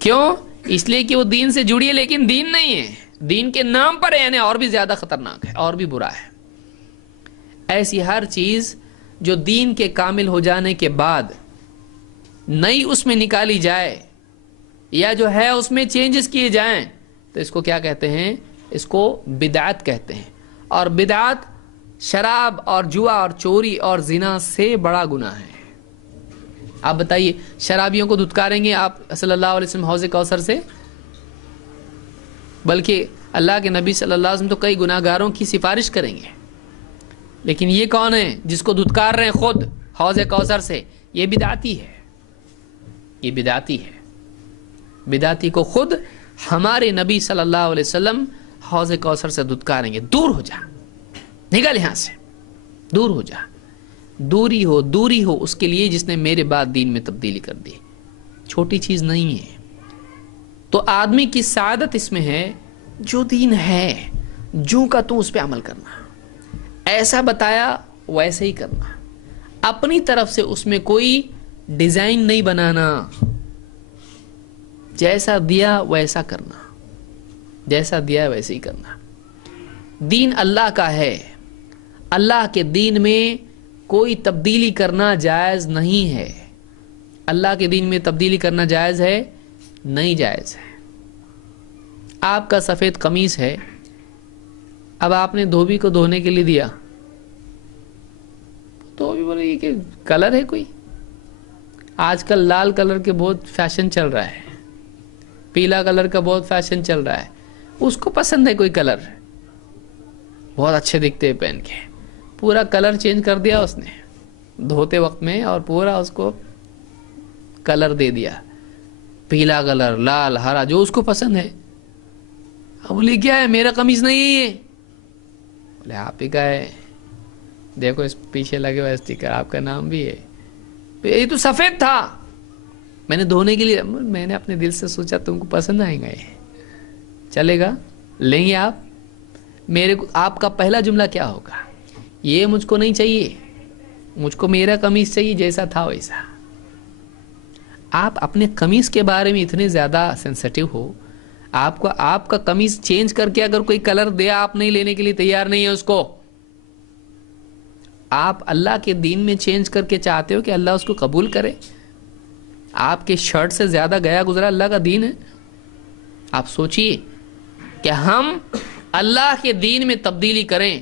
کیوں؟ اس لیے کہ وہ دین سے جڑی ہے لیکن دین نہیں ہے، دین کے نام پر ہے، یعنی اور بھی زیادہ خطرناک ہے، اور بھی برا ہے. ایسی ہر چیز جو دین کے کامل ہو جانے کے بعد نئی اس میں نکالی جائے یا جو ہے اس میں چینجز کیے جائیں تو اس کو کیا کہتے ہیں؟ اس کو بدعت کہتے ہیں. اور بدعت شراب اور جوا اور چوری اور زنا سے بڑا گناہ ہے. آپ بتائیے شرابیوں کو دھتکاریں گے آپ صلی اللہ علیہ وسلم حوض کوثر سے؟ بلکہ اللہ کے نبی صلی اللہ علیہ وسلم تو کئی گناہ گاروں کی سفارش کریں گے. لیکن یہ کون ہے جس کو دھتکار رہے ہیں خود حوض کوثر سے؟ یہ بدعتی ہے، یہ بدعتی ہے. بدعتی کو خود ہمارے نبی صلی اللہ علیہ وسلم حوض کوثر سے دھتکاریں گے، دور ہو جا، نکل یہاں سے، دور ہو جا. دوری ہو اس کے لیے جس نے میرے بعد دین میں تبدیلی کر دی. چھوٹی چیز نہیں ہے. تو آدمی کی سعادت اس میں ہے جو دین ہے جو کا تو اس پہ عمل کرنا، ایسا بتایا ویسے ہی کرنا. اپنی طرف سے اس میں کوئی ڈیزائن نہیں بنانا، جیسا دیا ویسا کرنا، جیسا دیا ویسے ہی کرنا۔ دین اللہ کا ہے، اللہ کے دین میں کوئی تبدیلی کرنا جائز نہیں ہے۔ اللہ کے دین میں تبدیلی کرنا جائز ہے؟ نہیں جائز ہے۔ آپ کا سفید قمیص ہے، اب آپ نے دھوبی کو دھونے کے لیے دیا، دھوبی بولے یہ کہ کلر ہے کوئی، آج کل لال کلر کے بہت فیشن چل رہا ہے، پیلا کلر کا بہت فیشن چل رہا ہے، اس کو پسند ہے کوئی کلر، بہت اچھے دکھتے ہیں پہن کے، پورا کلر چینج کر دیا اس نے دھوتے وقت میں، اور پورا اس کو کلر دے دیا، پیلا کلر، لال، ہرا، جو اس کو پسند ہے۔ اب بولے کیا ہے، میرا قمیص نہیں ہے یہ، بولے آپ ہی کا ہے، دیکھو اس پیچھے لگے ہوا اسٹیکر، آپ کا نام بھی ہے، یہ تو سفید تھا، میں نے دھونے کے لیے، میں نے اپنے دل سے سوچا تم کو پسند آئے گا، یہ چلے گا، لیں گے آپ؟ میرے کو آپ کا پہلا جملہ کیا ہوگا، یہ مجھ کو نہیں چاہیے، مجھ کو میرا قمیص چاہیے جیسا تھا ویسا۔ آپ اپنے قمیص کے بارے میں اتنے زیادہ سینسٹیو ہو، آپ کا قمیص چینج کر کے اگر کوئی کلر دے، آپ نہیں لینے کے لیے تیار نہیں ہے اس کو۔ آپ اللہ کے دین میں چینج کر کے چاہتے ہو کہ اللہ اس کو قبول کرے؟ آپ کے شرٹ سے زیادہ گیا گزرا اللہ کا دین ہے۔ آپ سوچئے کہ ہم اللہ کے دین میں تبدیلی کریں،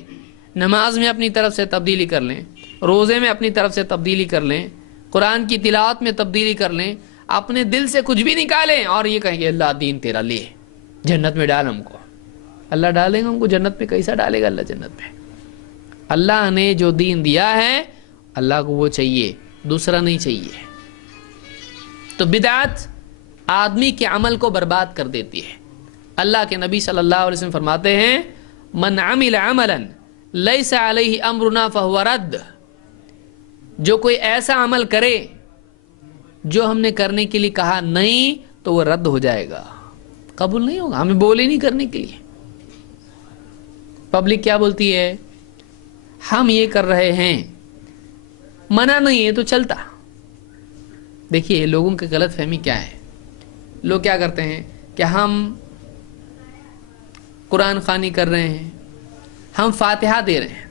نماز میں اپنی طرف سے تبدیلی کر لیں، روزے میں اپنی طرف سے تبدیلی کر لیں، قرآن کی تلاوت میں تبدیلی کر لیں، اپنے دل سے کچھ بھی نکالیں اور یہ کہیں گے اللہ دین تیرا لے، جنت میں ڈال ہم کو۔ اللہ ڈالیں گا ہم کو جنت میں؟ کیسا ڈالے گا اللہ جنت میں؟ اللہ نے جو دین دیا ہے اللہ کو وہ چاہیے، دوسرا نہیں چاہیے۔ تو بدعت آدمی کے عمل کو برباد کر دیتی ہے۔ اللہ کے نبی صلی اللہ علیہ وسلم فرماتے ہیں من عمل عملا لیس علیہ امرنا فہو رد، جو کوئی ایسا عمل کرے جو ہم نے کرنے کے لیے کہا نہیں تو وہ رد ہو جائے گا، قبول نہیں ہوگا، ہمیں بولے نہیں کرنے کے لیے۔ پبلک کیا بولتی ہے، ہم یہ کر رہے ہیں، منع نہیں ہے تو چلتا۔ دیکھیے لوگوں کی غلط فہمی کیا ہے، لوگ کیا کرتے ہیں کہ ہم قرآن خوانی کر رہے ہیں، ہم فاتحہ دے رہے ہیں،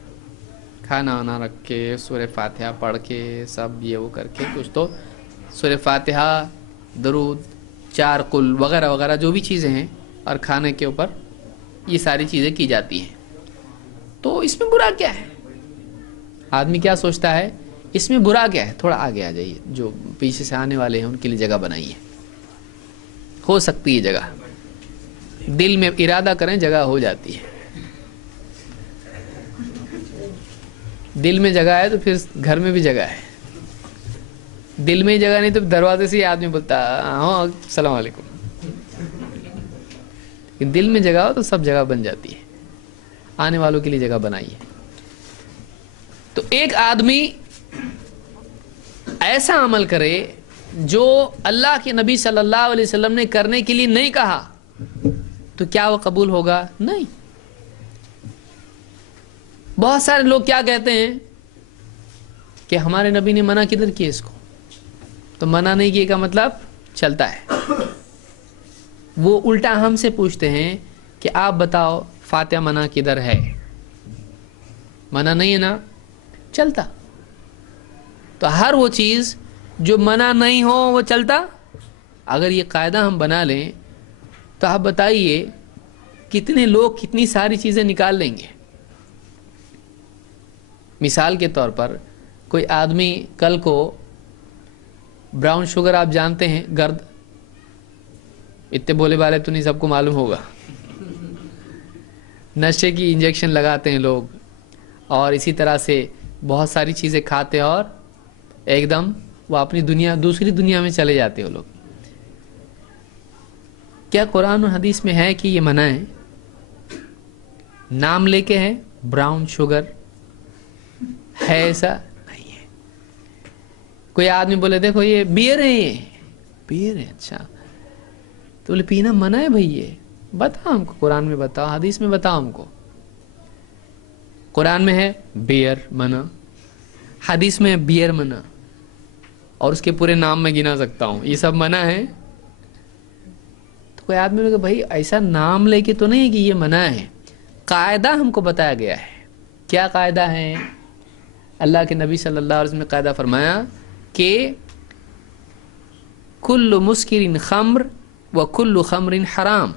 کھانا وانا رکھ کے سورہ فاتحہ پڑھ کے سب یہ وہ کر کے، کچھ تو سورہ فاتحہ، درود، 4 قل وغیرہ وغیرہ جو بھی چیزیں ہیں، اور کھانے کے اوپر یہ ساری چیزیں کی جاتی ہیں۔ تو اس میں برا کیا ہے؟ آدمی کیا سوچتا ہے اس میں برا کیا ہے؟ تھوڑا آگے آ جائیے، جو پیچھے سے آنے والے ہیں ان کے لیے جگہ بنائیے، ہو سکتی ہے جگہ، دل میں ارادہ کریں جگہ ہو جاتی ہے۔ دل میں جگہ ہے تو پھر گھر میں بھی جگہ ہے، دل میں جگہ نہیں تو دروازے سے ہی آدمی بولتا ہاں السلام علیکم، لیکن دل میں جگہ ہو تو سب جگہ بن جاتی ہے۔ آنے والوں کے لیے جگہ بنائیے۔ تو ایک آدمی ایسا عمل کرے جو اللہ کے نبی صلی اللہ علیہ وسلم نے کرنے کے لیے نہیں کہا، تو کیا وہ قبول ہوگا؟ نہیں۔ بہت سارے لوگ کیا کہتے ہیں کہ ہمارے نبی نے منع کدھر کیا اس کو، تو منع نہیں کیے کا مطلب چلتا ہے۔ وہ الٹا ہم سے پوچھتے ہیں کہ آپ بتاؤ فاتحہ منع کدھر ہے؟ منع نہیں ہے نا، چلتا۔ تو ہر وہ چیز جو منع نہیں ہو وہ چلتا۔ اگر یہ قاعدہ ہم بنا لیں تو آپ بتائیے کتنے لوگ کتنی ساری چیزیں نکال لیں گے۔ مثال کے طور پر کوئی آدمی کل کو براؤن شوگر، آپ جانتے ہیں گرد، اتنے بولے والے تو نہیں، سب کو معلوم ہوگا، نشے کی انجیکشن لگاتے ہیں لوگ، اور اسی طرح سے بہت ساری چیزیں کھاتے ہیں اور ایک دم وہ اپنی دنیا، دوسری دنیا میں چلے جاتے ہیں وہ لوگ۔ کیا قرآن و حدیث میں ہے کہ یہ منع ہے؟ نام لے کے ہے براؤن شوگر ہے، ایسا نہیں ہے۔ کوئی آدمی بولے دیکھو یہ بیئر ہے، یہ بیئر ہے، اچھا تو بولے پینا منع ہے بھائی، یہ بتاؤ ہم کو، قرآن میں بتاؤ، حدیث میں بتاؤ ہم کو۔ قرآن میں ہے بیئر منع، حدیث میں بیئر منع اور اس کے پورے نام میں گنا سکتا ہوں، یہ سب منع ہے. تو کوئی آدمی نے کہا بھائی ایسا نام لے کے تو نہیں ہے کہ یہ منع ہے، قاعدہ ہم کو بتایا گیا ہے. کیا قاعدہ ہے؟ اللہ کے نبی صلی اللہ علیہ وسلم نے قاعدہ فرمایا کہ کل مسکر خمر و کل خمر حرام،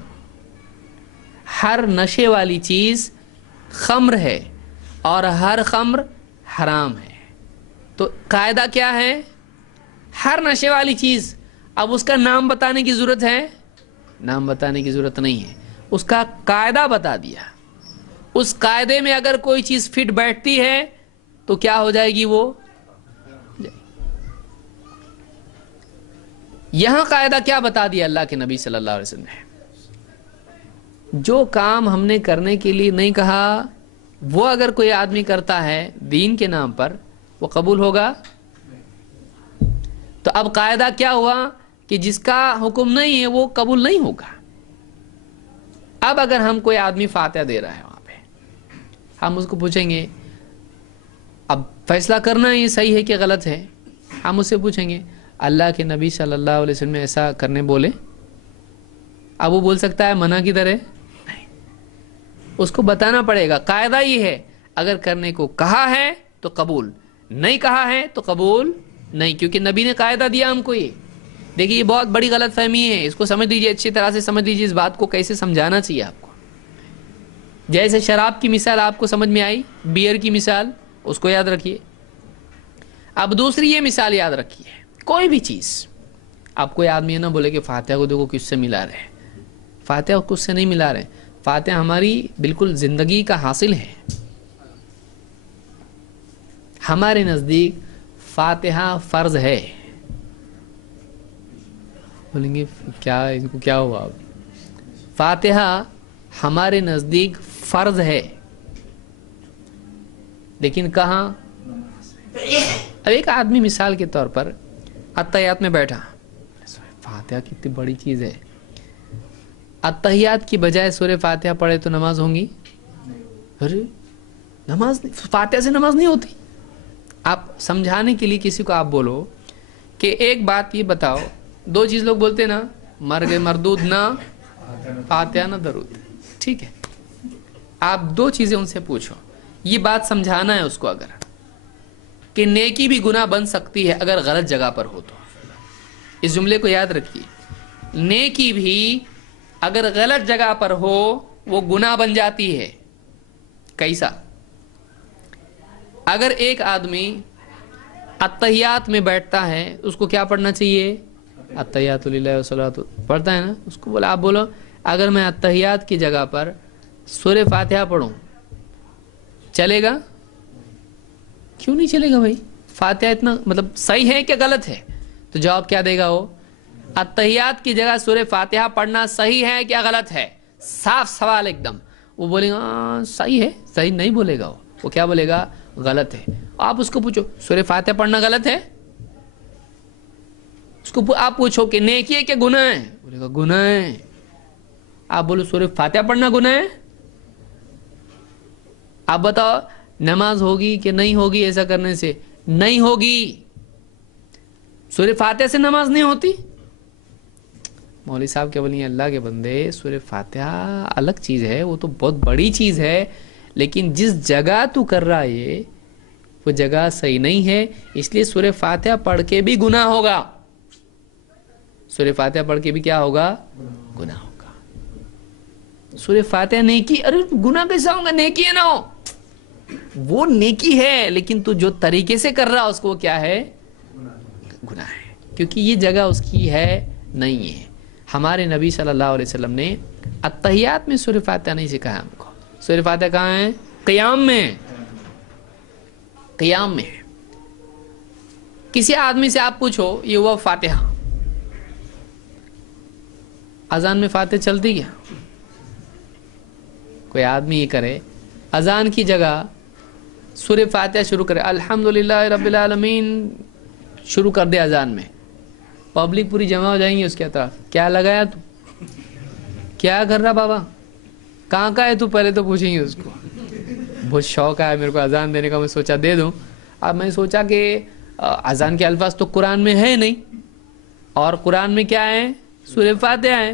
ہر نشے والی چیز خمر ہے اور ہر خمر حرام ہے. تو قاعدہ کیا ہے؟ ہر نشے والی چیز. اب اس کا نام بتانے کی ضرورت ہے؟ نام بتانے کی ضرورت نہیں ہے، اس کا قاعدہ بتا دیا. اس قاعدے میں اگر کوئی چیز فٹ بیٹھتی ہے تو کیا ہو جائے گی؟ وہ یہاں قاعدہ کیا بتا دیا اللہ کے نبی صلی اللہ علیہ وسلم نے؟ جو کام ہم نے کرنے کے لیے نہیں کہا وہ اگر کوئی آدمی کرتا ہے دین کے نام پر، وہ قبول ہوگا؟ تو اب قاعدہ کیا ہوا کہ جس کا حکم نہیں ہے وہ قبول نہیں ہوگا. اب اگر ہم کوئی آدمی فاتحہ دے رہا ہے وہاں پہ، ہم اس کو پوچھیں گے، اب فیصلہ کرنا یہ صحیح ہے کہ غلط ہے. ہم اس سے پوچھیں گے اللہ کے نبی صلی اللہ علیہ وسلم نے ایسا کرنے بولے؟ اب وہ بول سکتا ہے منع کدھر ہے؟ نہیں، اس کو بتانا پڑے گا. قاعدہ یہ ہے اگر کرنے کو کہا ہے تو قبول، نہیں کہا ہے تو قبول نہیں، کیونکہ نبی نے قاعدہ دیا ہم کو. یہ دیکھیے یہ بہت بڑی غلط فہمی ہے، اس کو سمجھ لیجیے، اچھی طرح سے سمجھ لیجیے اس بات کو کیسے سمجھانا چاہیے آپ کو. جیسے شراب کی مثال آپ کو سمجھ میں آئی، بیئر کی مثال اس کو یاد رکھیے. اب دوسری یہ مثال یاد رکھیے، کوئی بھی چیز آپ کوئی آدمی نہ بولے کہ فاتحہ کو دیکھو کس سے ملا رہے ہیں. فاتحہ کو کس سے نہیں ملا رہے. فاتحہ ہماری بالکل زندگی کا حاصل ہے. ہمارے نزدیک فاتحہ فرض ہے. بولیں گے کیا اس کو کیا ہوا؟ فاتحہ ہمارے نزدیک فرض ہے، لیکن کہاں؟ اب ایک آدمی مثال کے طور پر اتحیات میں بیٹھا، فاتحہ کتنی بڑی چیز ہے، اتحیات کی بجائے سورہ فاتحہ پڑھے تو نماز ہوں گی؟ ارے نماز فاتحہ سے نماز نہیں ہوتی. آپ سمجھانے کے لیے کسی کو آپ بولو کہ ایک بات یہ بتاؤ، دو چیز لوگ بولتے نا، مرگ مردود نہ فاتحہ نہ درود. ٹھیک ہے، آپ دو چیزیں ان سے پوچھو، یہ بات سمجھانا ہے اس کو اگر کہ نیکی بھی گناہ بن سکتی ہے اگر غلط جگہ پر ہو تو. اس جملے کو یاد رکھیے، نیکی بھی اگر غلط جگہ پر ہو وہ گناہ بن جاتی ہے. کیسا؟ اگر ایک آدمی اتحیات میں بیٹھتا ہے اس کو کیا پڑھنا چاہیے؟ اتحیات للہ والصلاۃ پڑھتا ہے نا، اس کو بولا، آپ بولو اگر میں اتحیات کی جگہ پر سورہ فاتحہ پڑھوں چلے گا؟ کیوں نہیں چلے گا بھائی؟ فاتحہ اتنا مطلب صحیح ہے کہ غلط ہے؟ تو جواب کیا دے گا وہ؟ اتحیات کی جگہ سورہ فاتحہ پڑھنا صحیح ہے کیا غلط ہے؟ صاف سوال ایک دم. وہ بولے گا صحیح ہے. صحیح نہیں بولے گا، وہ کیا بولے گا؟ غلط ہے. آپ اس کو پوچھو سورہ فاتحہ پڑھنا غلط ہے؟ اس کو آپ پوچھو کہ نیکی ہے کہ گناہ ہے؟ بولے گا گناہ ہے. آپ بولو سورہ فاتحہ پڑھنا گناہ ہے؟ آپ بتاؤ نماز ہوگی کہ نہیں ہوگی ایسا کرنے سے؟ نہیں ہوگی. سورہ فاتحہ سے نماز نہیں ہوتی؟ مولوی صاحب کیا بولیں؟ اللہ کے بندے، سورہ فاتحہ الگ چیز ہے، وہ تو بہت بڑی چیز ہے، لیکن جس جگہ تو کر رہا ہے وہ جگہ صحیح نہیں ہے، اس لیے سورہ فاتحہ پڑھ کے بھی گناہ ہوگا. سورہ فاتحہ پڑھ کے بھی کیا ہوگا؟ گناہ ہوگا. سورہ فاتحہ نیکی، ارے گناہ کیسا ہوگا؟ نیکی ہے نا، وہ نیکی ہے، لیکن تو جو طریقے سے کر رہا اس کو کیا ہے؟ گناہ ہے، کیونکہ یہ جگہ اس کی ہے نہیں ہے. ہمارے نبی صلی اللہ علیہ وسلم نے اتحیات میں سورہ فاتحہ نہیں سکھایا ہم کو. سورہ فاتحہ کہاں ہے؟ قیام میں. قیام میں. کسی آدمی سے آپ پوچھو یہ ہوا فاتحہ، اذان میں فاتحہ چلتی کیا؟ کوئی آدمی یہ کرے اذان کی جگہ سورہ فاتحہ شروع کرے، الحمدللہ رب العالمین شروع کر دے اذان میں، پبلک پوری جمع ہو جائیں گی اس کے طرف. کیا لگایا تو؟ کیا کر رہا بابا؟ کہاں کا ہے تو؟ پہلے تو پوچھیں گے اس کو. بہت شوق ہے میرے کو اذان دینے کا، میں سوچا دے دوں. اب میں سوچا کہ اذان کے الفاظ تو قرآن میں ہے نہیں، اور قرآن میں کیا ہے؟ سورہ فاتحہ ہے،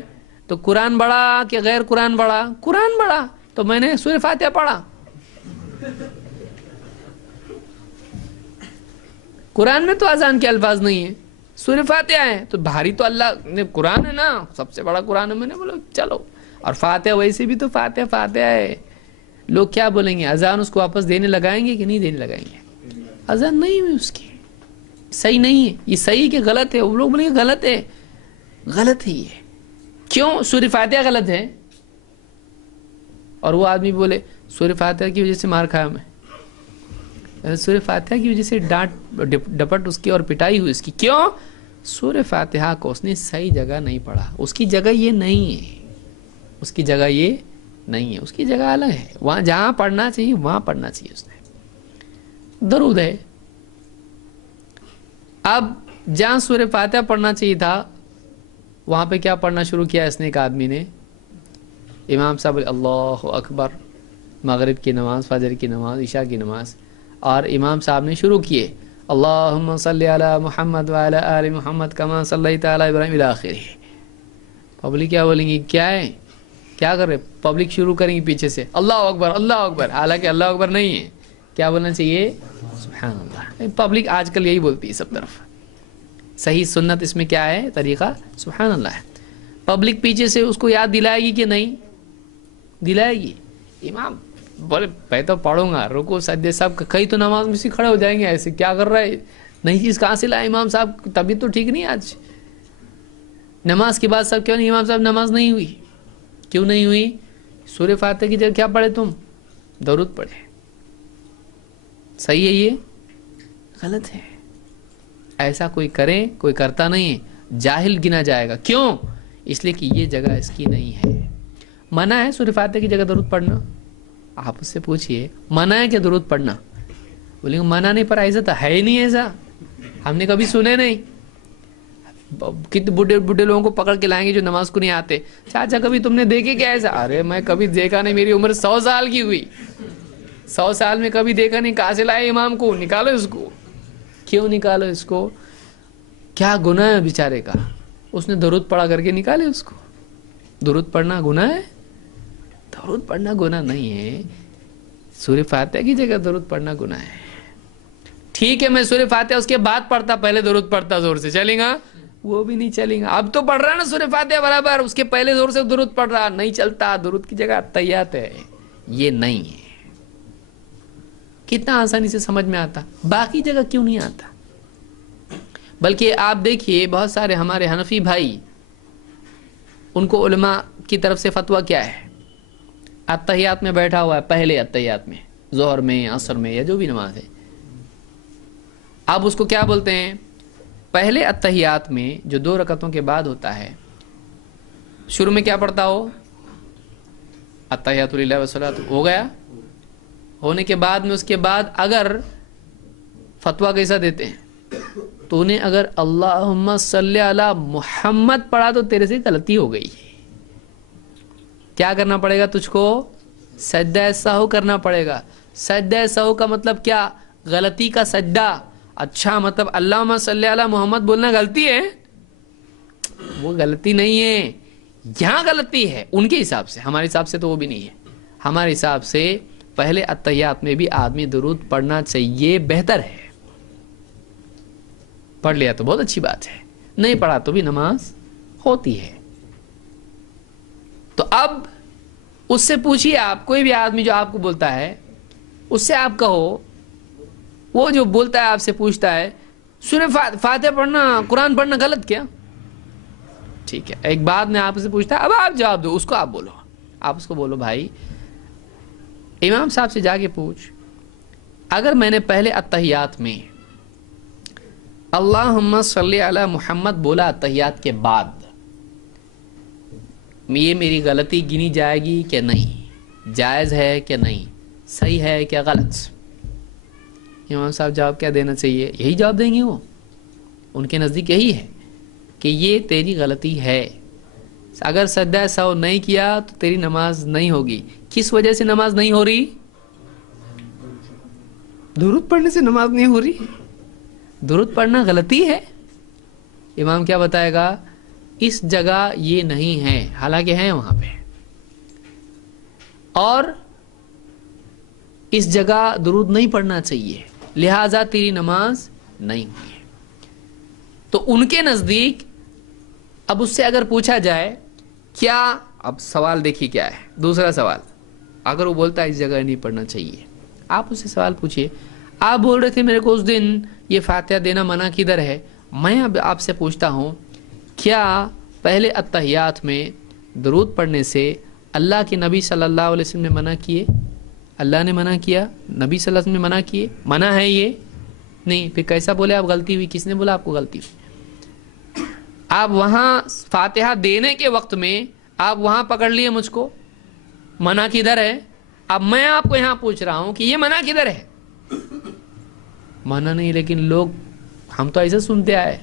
تو قرآن بڑا کہ غیر قرآن بڑا؟ قرآن بڑا، تو میں نے سورہ فاتحہ پڑھا۔ قرآن میں تو اذان کے الفاظ نہیں ہیں، سورہ فاتحہ ہے، تو بھاری تو اللہ نے قرآن ہے نا، سب سے بڑا قرآن ہے۔ میں نے بولا چلو، اور فاتحہ ویسے بھی تو فاتحہ فاتحہ ہے، لوگ کیا بولیں گے؟ اذان اس کو واپس دینے لگائیں گے کہ نہیں دینے لگائیں گے؟ اذان نہیں ہوئی اس کی، صحیح نہیں ہے، یہ صحیح کہ غلط ہے؟ وہ لوگ بولیں گے غلط ہے، غلط ہے یہ، کیوں؟ سورہ فاتحہ غلط ہے، اور وہ آدمی بولے سورہ فاتحہ کی وجہ سے مار کھایا میں، سورہ فاتحہ کی وجہ سے ڈانٹ ڈپٹ اس کی اور پٹائی ہوئی اس کی، کیوں؟ سورہ فاتحہ کو اس نے صحیح جگہ نہیں پڑھا، اس کی جگہ یہ نہیں ہے، اس کی جگہ یہ نہیں ہے، اس کی جگہ الگ ہے، وہاں جہاں پڑھنا چاہیے وہاں پڑھنا چاہیے اس نے۔ درود ہے، اب جہاں سورہ فاتحہ پڑھنا چاہیے تھا وہاں پہ کیا پڑھنا شروع کیا اس نے؟ ایک آدمی نے، امام صاحب اللہ اکبر، مغرب کی نماز، فجر کی نماز، عشاء کی نماز، اور امام صاحب نے شروع کیے اللہم صلی علی محمد وعلی آل محمد کما صلیت علی ابراہیم الی آخرہ۔ پبلک کیا بولیں گی؟ کیا ہے، کیا کر رہے؟ پبلک شروع کریں گی پیچھے سے اللہ اکبر اللہ اکبر، حالانکہ اللہ اکبر نہیں ہے، کیا بولنا چاہیے؟ سبحان اللہ۔ پبلک آج کل یہی بولتی ہے سب طرف، صحیح سنت اس میں کیا ہے؟ طریقہ سبحان اللہ ہے۔ پبلک پیچھے سے اس کو یاد دلائے گی کہ نہیں دلائے گی؟ امام بولے میں تو پڑھوں گا، رکو سجدے سب، کئی تو نماز میں سے کھڑے ہو جائیں گے، ایسے کیا کر رہا ہے، نہیں چیز کہاں سے لائے امام صاحب؟ طبیعت تو ٹھیک نہیں آج، نماز کے بعد سب کیوں نہیں امام صاحب نماز نہیں ہوئی؟ کیوں نہیں ہوئی؟ سورہ فاتحہ کی جگہ کیا پڑھے تم؟ درود پڑھے۔ صحیح ہے یہ؟ غلط ہے، ایسا کوئی کرے، کوئی کرتا نہیں ہے، جاہل گنا جائے گا، کیوں؟ اس لیے کہ یہ جگہ اس کی نہیں ہے۔ منع ہے سورہ فاتحہ کی جگہ درود پڑھنا؟ آپ اس سے پوچھئے منع ہے کہ درود پڑھنا؟ بولیں گے منع نہیں، پر ایسا تو ہے ہی نہیں، ایسا ہم نے کبھی سنے نہیں۔ کتنے بڈھے لوگوں کو پکڑ کے لائیں گے جو نماز کو نہیں آتے، چاچا کبھی تم نے دیکھے کیا ایسا؟ ارے میں کبھی دیکھا نہیں، میری عمر 100 سال کی ہوئی، 100 سال میں کبھی دیکھا نہیں، کہاں سے لائے امام کو؟ نکالو اس کو۔ کیوں نکالو اس کو؟ کیا گناہ ہے بیچارے کا؟ اس نے درود پڑھا کر کے نکالے اس کو۔ درود پڑھنا گناہ ہے؟ درود پڑھنا گناہ نہیں ہے، سورہ فاتحہ کی جگہ درود پڑھنا گناہ ہے۔ ٹھیک ہے میں سورہ فاتحہ اس کے بعد پڑھتا، پہلے درود پڑھتا زور سے، چلیں گا؟ وہ بھی نہیں چلیں گا۔ اب تو پڑھ رہا نا سورہ فاتحہ برابر، اس کے پہلے زور سے درود پڑھ رہا، نہیں چلتا، درود کی جگہ تحیات ہے، یہ نہیں ہے۔ کتنا آسانی سے سمجھ میں آتا، باقی جگہ کیوں نہیں آتا؟ بلکہ آپ دیکھیے بہت سارے ہمارے حنفی بھائی، ان کو علماء کی طرف سے فتویٰ کیا ہے؟ اتحیات میں بیٹھا ہوا ہے، پہلے اتحیات میں، ظہر میں، عصر میں، یا جو بھی نماز ہے، آپ اس کو کیا بولتے ہیں؟ پہلے اتحیات میں جو 2 رکعتوں کے بعد ہوتا ہے، شروع میں کیا پڑھتا ہو؟ اتحیات للہ والصلاۃ، ہو گیا؟ ہونے کے بعد میں اس کے بعد اگر فتویٰ کیسا دیتے ہیں؟ تو نے اگر اللہم صلی علی محمد پڑھا تو تیرے سے غلطی ہو گئی، کیا کرنا پڑے گا تجھ کو؟ سجدہ سہو کرنا پڑے گا۔ سجدہ سہو کا مطلب کیا؟ غلطی کا سجدہ۔ اچھا، مطلب اللہم صلی علی محمد بولنا غلطی ہے؟ وہ غلطی نہیں ہے، یہاں غلطی ہے ان کے حساب سے، ہمارے حساب سے تو وہ بھی نہیں ہے۔ ہمارے حساب سے پہلے اتحیات میں بھی آدمی درود پڑھنا چاہیے، بہتر ہے۔ پڑھ لیا تو بہت اچھی بات ہے، نہیں پڑھا تو بھی نماز ہوتی ہے۔ تو اب اس سے پوچھیے، آپ کوئی بھی آدمی جو آپ کو بولتا ہے، اس سے آپ کہو، وہ جو بولتا ہے آپ سے پوچھتا ہے سورہ فاتحہ پڑھنا، قرآن پڑھنا غلط کیا؟ ٹھیک ہے، ایک بات میں آپ سے پوچھتا ہے، اب آپ جواب دو، اس کو آپ بولو، آپ اس کو بولو بھائی امام صاحب سے جا کے پوچھ، اگر میں نے پہلے اتحیات میں اللہم صلی علی محمد بولا اتحیات کے بعد، یہ میری غلطی گنی جائے گی کہ نہیں؟ جائز ہے کہ نہیں؟ صحیح ہے کہ غلط؟ امام صاحب جواب کیا دینا چاہیے؟ یہی جواب دیں گے، وہ ان کے نزدیک یہی ہے کہ یہ تیری غلطی ہے، اگر سجدہ سہو نہیں کیا تو تیری نماز نہیں ہوگی۔ کس وجہ سے نماز نہیں ہو رہی؟ درود پڑھنے سے نماز نہیں ہو رہی؟ درود پڑھنا غلطی ہے؟ امام کیا بتائے گا؟ اس جگہ یہ نہیں ہے، حالانکہ ہے وہاں پہ، اور اس جگہ درود نہیں پڑھنا چاہیے، لہذا تیری نماز نہیں ہوئی ہے۔ تو ان کے نزدیک اب اس سے اگر پوچھا جائے کیا، اب سوال دیکھیے کیا ہے، دوسرا سوال، اگر وہ بولتا ہے اس جگہ نہیں پڑھنا چاہیے، آپ اس سے سوال پوچھئے، آپ بول رہے تھے میرے کو اس دن یہ فاتحہ دینا منع کدھر ہے، میں اب آپ سے پوچھتا ہوں کیا پہلے اتحیات میں درود پڑھنے سے اللہ کے نبی صلی اللہ علیہ وسلم نے منع کیے؟ اللہ نے منع کیا، نبی صلی اللہ علیہ وسلم نے منع کیے؟ منع ہے یہ نہیں، پھر کیسا بولے آپ غلطی ہوئی؟ کس نے بولا آپ کو غلطی ہوئی؟ آپ وہاں فاتحہ دینے کے وقت میں آپ وہاں پکڑ لیے مجھ کو، منع کدھر ہے؟ اب میں آپ کو یہاں پوچھ رہا ہوں کہ یہ منع کدھر ہے؟ منع نہیں، لیکن لوگ، ہم تو ایسے سنتے آئے۔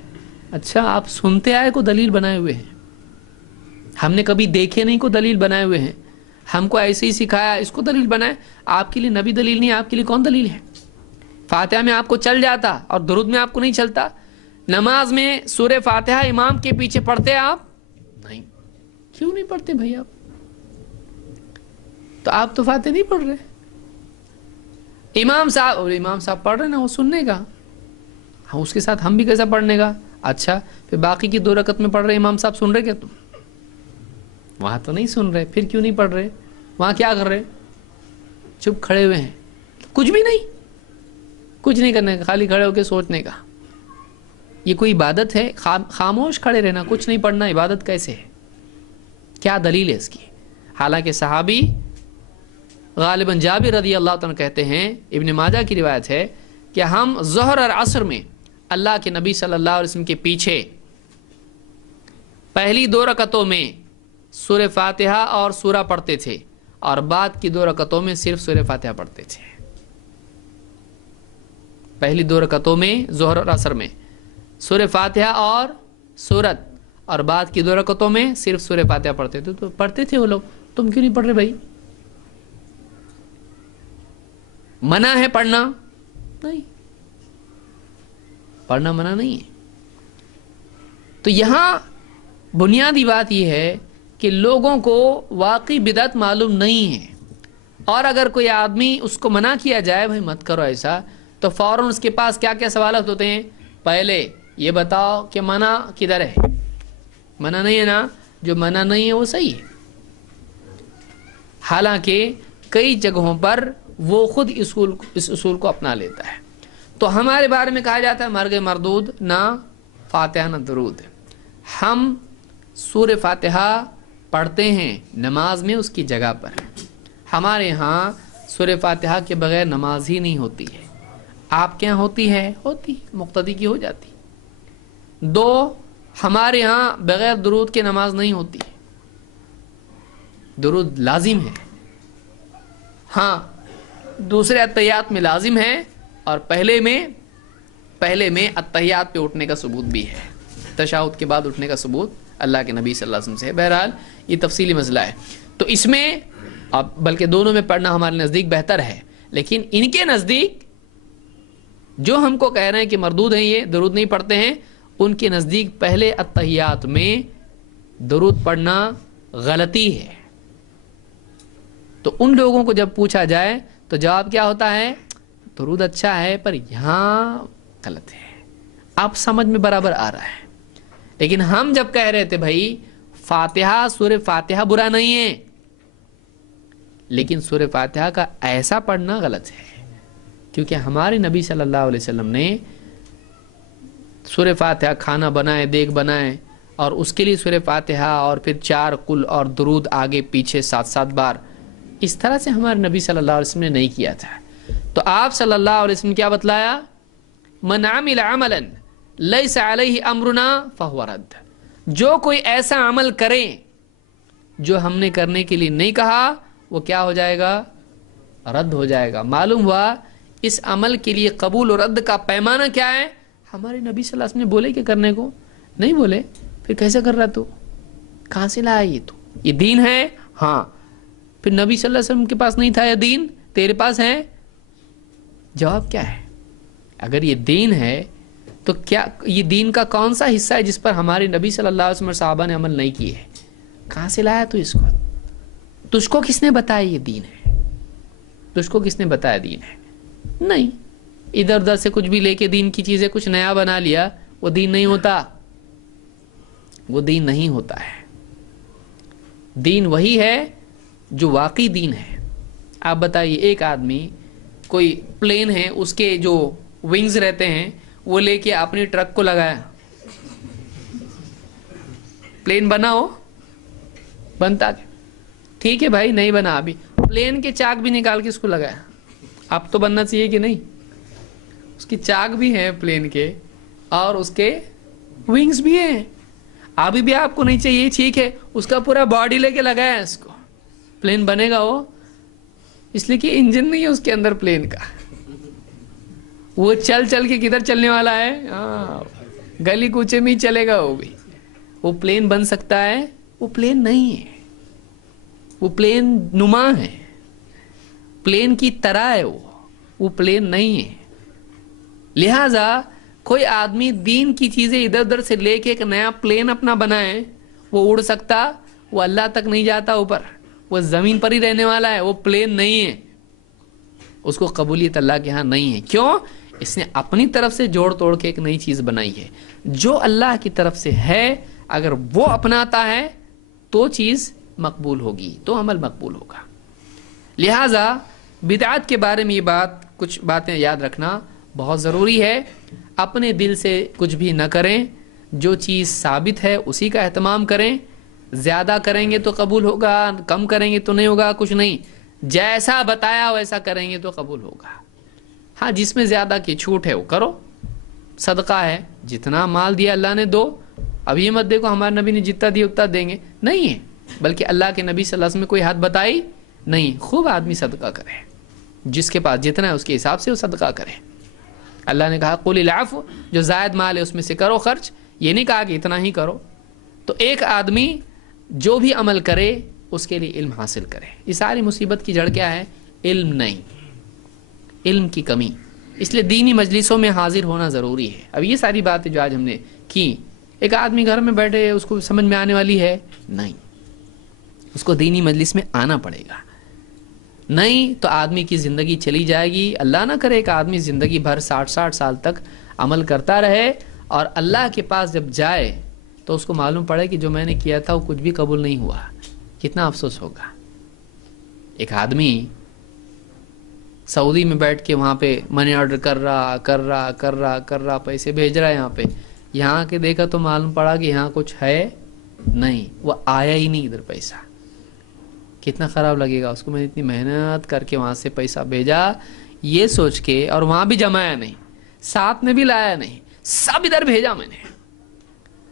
اچھا، آپ سنتے آئے کو دلیل بنائے ہوئے ہیں، ہم نے کبھی دیکھے نہیں کو دلیل بنائے ہوئے ہیں، ہم کو ایسے ہی سکھایا اس کو دلیل بنائے۔ آپ کے لیے نبی دلیل نہیں، آپ کے لیے کون دلیل ہے؟ فاتحہ میں آپ کو چل جاتا اور درود میں آپ کو نہیں چلتا؟ نماز میں سورہ فاتحہ امام کے پیچھے پڑھتے آپ؟ نہیں۔ کیوں نہیں پڑھتے بھائی آپ؟ تو آپ تو فاتحہ نہیں پڑھ رہے، امام صاحب پڑھ رہے نا، وہ سننے کا، ہاں اس کے ساتھ ہم بھی کیسا پڑھنے کا؟ اچھا، پھر باقی کی 2 رکعت میں پڑھ رہے امام صاحب، سن رہے کیا تم؟ وہاں تو نہیں سن رہے، پھر کیوں نہیں پڑھ رہے؟ وہاں کیا کر رہے؟ چپ کھڑے ہوئے ہیں، کچھ بھی نہیں، کچھ نہیں کرنے کا، خالی کھڑے ہو کے سوچنے کا۔ یہ کوئی عبادت ہے؟ خاموش کھڑے رہنا، کچھ نہیں پڑھنا، عبادت کیسے ہے؟ کیا دلیل ہے اس کی؟ حالانکہ صحابی غالباً جابر رضی اللہ عنہ کہتے ہیں، ابن ماجہ کی روایت ہے کہ ہم ظہر اور عصر میں اللہ کے نبی صلی اللہ علیہ وسلم کے پیچھے پہلی 2 رکعتوں میں سورہ فاتحہ اور سورہ پڑھتے تھے، اور بعد کی 2 رکعتوں میں صرف سورہ فاتحہ پڑھتے تھے۔ پہلی 2 رکعتوں میں ظہر اور عصر میں سورہ فاتحہ اور سورت، اور بعد کی 2 رکعتوں میں صرف سورہ فاتحہ پڑھتے تھے۔ تو پڑھتے تھے وہ لوگ، تم کیوں نہیں پڑھ رہے بھائی؟ منع ہے پڑھنا؟ نہیں، پڑھنا منع نہیں ہے۔ تو یہاں بنیادی بات یہ ہے کہ لوگوں کو واقعی بدعت معلوم نہیں ہے، اور اگر کوئی آدمی اس کو منع کیا جائے بھائی مت کرو ایسا، تو فوراً اس کے پاس کیا کیا سوالات ہوتے ہیں؟ پہلے یہ بتاؤ کہ منع کدھر ہے؟ منع نہیں ہے نا؟ جو منع نہیں ہے وہ صحیح ہے، حالانکہ کئی جگہوں پر وہ خود اس اصول کو اپنا لیتا ہے۔ تو ہمارے بارے میں کہا جاتا ہے مرگ مردود، نہ فاتحہ نہ درود۔ ہم سورہ فاتحہ پڑھتے ہیں نماز میں اس کی جگہ پر، ہمارے ہاں سورہ فاتحہ کے بغیر نماز ہی نہیں ہوتی ہے۔ آپ کے یہاں ہوتی ہے؟ ہوتی، مقتدی کی ہو جاتی۔ 2، ہمارے ہاں بغیر درود کے نماز نہیں ہوتی، درود لازم ہے۔ ہاں دوسرے اتحیات میں لازم ہے، اور پہلے میں اتحیات پہ اٹھنے کا ثبوت بھی ہے، تشہد کے بعد اٹھنے کا ثبوت اللہ کے نبی صلی اللہ علیہ وسلم سے ہے۔ بہرحال یہ تفصیلی مسئلہ ہے، تو اس میں اب بلکہ دونوں میں پڑھنا ہمارے نزدیک بہتر ہے، لیکن ان کے نزدیک جو ہم کو کہہ رہے ہیں کہ مردود ہیں، یہ درود نہیں پڑھتے ہیں، ان کے نزدیک پہلے اتحیات میں درود پڑھنا غلطی ہے۔ تو ان لوگوں کو جب پوچھا جائے تو جواب کیا ہوتا ہے؟ درود اچھا ہے پر یہاں غلط ہے۔ آپ سمجھ میں برابر آ رہا ہے، لیکن ہم جب کہہ رہے تھے بھائی فاتحہ، سورہ فاتحہ برا نہیں ہے، لیکن سورہ فاتحہ کا ایسا پڑھنا غلط ہے، کیونکہ ہمارے نبی صلی اللہ علیہ وسلم نے سورہ فاتحہ کھانا بنائے، دیگ بنائے، اور اس کے لیے سورہ فاتحہ اور پھر 4 قل اور درود آگے پیچھے 7 بار، اس طرح سے ہمارے نبی صلی اللہ علیہ وسلم نے نہیں کیا تھا۔ تو آپ صلی اللہ علیہ وسلم کیا بتلایا؟ من عمل عملا لیس علیہ امرنا فہو رد، جو کوئی ایسا عمل کرے جو ہم نے کرنے کے لیے نہیں کہا، وہ کیا ہو جائے گا؟ رد ہو جائے گا۔ معلوم ہوا اس عمل کے لیے قبول و رد کا پیمانہ کیا ہے؟ ہمارے نبی صلی اللہ علیہ وسلم نے بولے کہ کرنے کو نہیں بولے، پھر کیسے کر رہا تو؟ کہاں سے لایا یہ؟ تو یہ دین ہے؟ ہاں، پھر نبی صلی اللہ علیہ وسلم کے پاس نہیں تھا یہ دین، تیرے پاس ہے؟ جواب کیا ہے؟ اگر یہ دین ہے تو کیا یہ دین کا کون سا حصہ ہے جس پر ہمارے نبی صلی اللہ علیہ وسلم اور صحابہ نے عمل نہیں کیے ہے؟ کہاں سے لایا تو اس کو؟ تجھ کو کس نے بتایا یہ دین ہے؟ تجھ کو کس نے بتایا دین ہے؟ نہیں، ادھر ادھر سے کچھ بھی لے کے دین کی چیزیں کچھ نیا بنا لیا، وہ دین نہیں ہوتا، وہ دین نہیں ہوتا ہے۔ دین وہی ہے جو واقعی دین ہے۔ آپ بتائیے، ایک آدمی کوئی پلین ہے، اس کے جو ونگز رہتے ہیں وہ لے کے اپنی ٹرک کو لگایا، پلین بنا ہو؟ بنتا؟ ٹھیک ہے بھائی، نہیں بنا، ابھی پلین کے چاک بھی نکال کے اس کو لگایا، اب تو بننا چاہیے کہ نہیں؟ اس کی چاک بھی ہیں پلین کے اور اس کے ونگز بھی ہیں، ابھی بھی آپ کو نہیں چاہیے، ٹھیک ہے، اس کا پورا باڈی لے کے لگایا اس کو، پلین بنے گا وہ؟ اس لیے کہ انجن نہیں ہے اس کے اندر پلین کا، وہ چل چل کے کدھر چلنے والا ہے؟ گلی کوچے میں ہی چلے گا وہ بھی۔ وہ پلین بن سکتا ہے؟ وہ پلین نہیں ہے، وہ پلین نما ہے، پلین کی طرح ہے، وہ پلین نہیں ہے۔ لہذا کوئی آدمی دین کی چیزیں ادھر ادھر سے لے کے ایک نیا پلین اپنا بنائے، وہ اڑ سکتا؟ وہ اللہ تک نہیں جاتا اوپر، وہ زمین پر ہی رہنے والا ہے، وہ پلین نہیں ہے، اس کو قبولیت اللہ کے ہاں نہیں ہے۔ کیوں؟ اس نے اپنی طرف سے جوڑ توڑ کے ایک نئی چیز بنائی ہے۔ جو اللہ کی طرف سے ہے اگر وہ اپناتا ہے تو چیز مقبول ہوگی، تو عمل مقبول ہوگا۔ لہذا بدعت کے بارے میں یہ کچھ باتیں یاد رکھنا بہت ضروری ہے۔ اپنے دل سے کچھ بھی نہ کریں، جو چیز ثابت ہے اسی کا اہتمام کریں۔ زیادہ کریں گے تو قبول ہوگا، کم کریں گے تو نہیں ہوگا، کچھ نہیں، جیسا بتایا ویسا کریں گے تو قبول ہوگا۔ ہاں، جس میں زیادہ کی چھوٹ ہے وہ کرو، صدقہ ہے، جتنا مال دیا اللہ نے دو۔ اب یہ مت دیکھو ہمارے نبی نے جتنا دیا اتنا دیں گے، نہیں ہے، بلکہ اللہ کے نبی صلی اللہ علیہ وسلم نے کوئی حد بتائی نہیں۔ خوب آدمی صدقہ کرے، جس کے پاس جتنا ہے اس کے حساب سے وہ صدقہ کرے۔ اللہ نے کہا قل العفو، جو زائد مال ہے اس میں سے کرو خرچ، یہ نہیں کہا کہ اتنا ہی کرو۔ تو ایک آدمی جو بھی عمل کرے اس کے لیے علم حاصل کرے۔ یہ ساری مصیبت کی جڑ کیا ہے؟ علم نہیں، علم کی کمی۔ اس لیے دینی مجلسوں میں حاضر ہونا ضروری ہے۔ اب یہ ساری باتیں جو آج ہم نے کی، ایک آدمی گھر میں بیٹھے اس کو سمجھ میں آنے والی ہے؟ نہیں، اس کو دینی مجلس میں آنا پڑے گا، نہیں تو آدمی کی زندگی چلی جائے گی۔ اللہ نہ کرے ایک آدمی زندگی بھر 60 سال تک عمل کرتا رہے اور اللہ کے پاس جب جائے تو اس کو معلوم پڑے کہ جو میں نے کیا تھا وہ کچھ بھی قبول نہیں ہوا، کتنا افسوس ہوگا۔ ایک آدمی سعودی میں بیٹھ کے وہاں پہ منی آرڈر کر رہا، پیسے بھیج رہا ہے یہاں پہ، یہاں کے دیکھا تو معلوم پڑا کہ یہاں کچھ ہے نہیں، وہ آیا ہی نہیں ادھر پیسہ، کتنا خراب لگے گا اس کو۔ میں نے اتنی محنت کر کے وہاں سے پیسہ بھیجا یہ سوچ کے، اور وہاں بھی جمایا نہیں، ساتھ میں بھی لایا نہیں، سب ادھر بھیجا میں نے،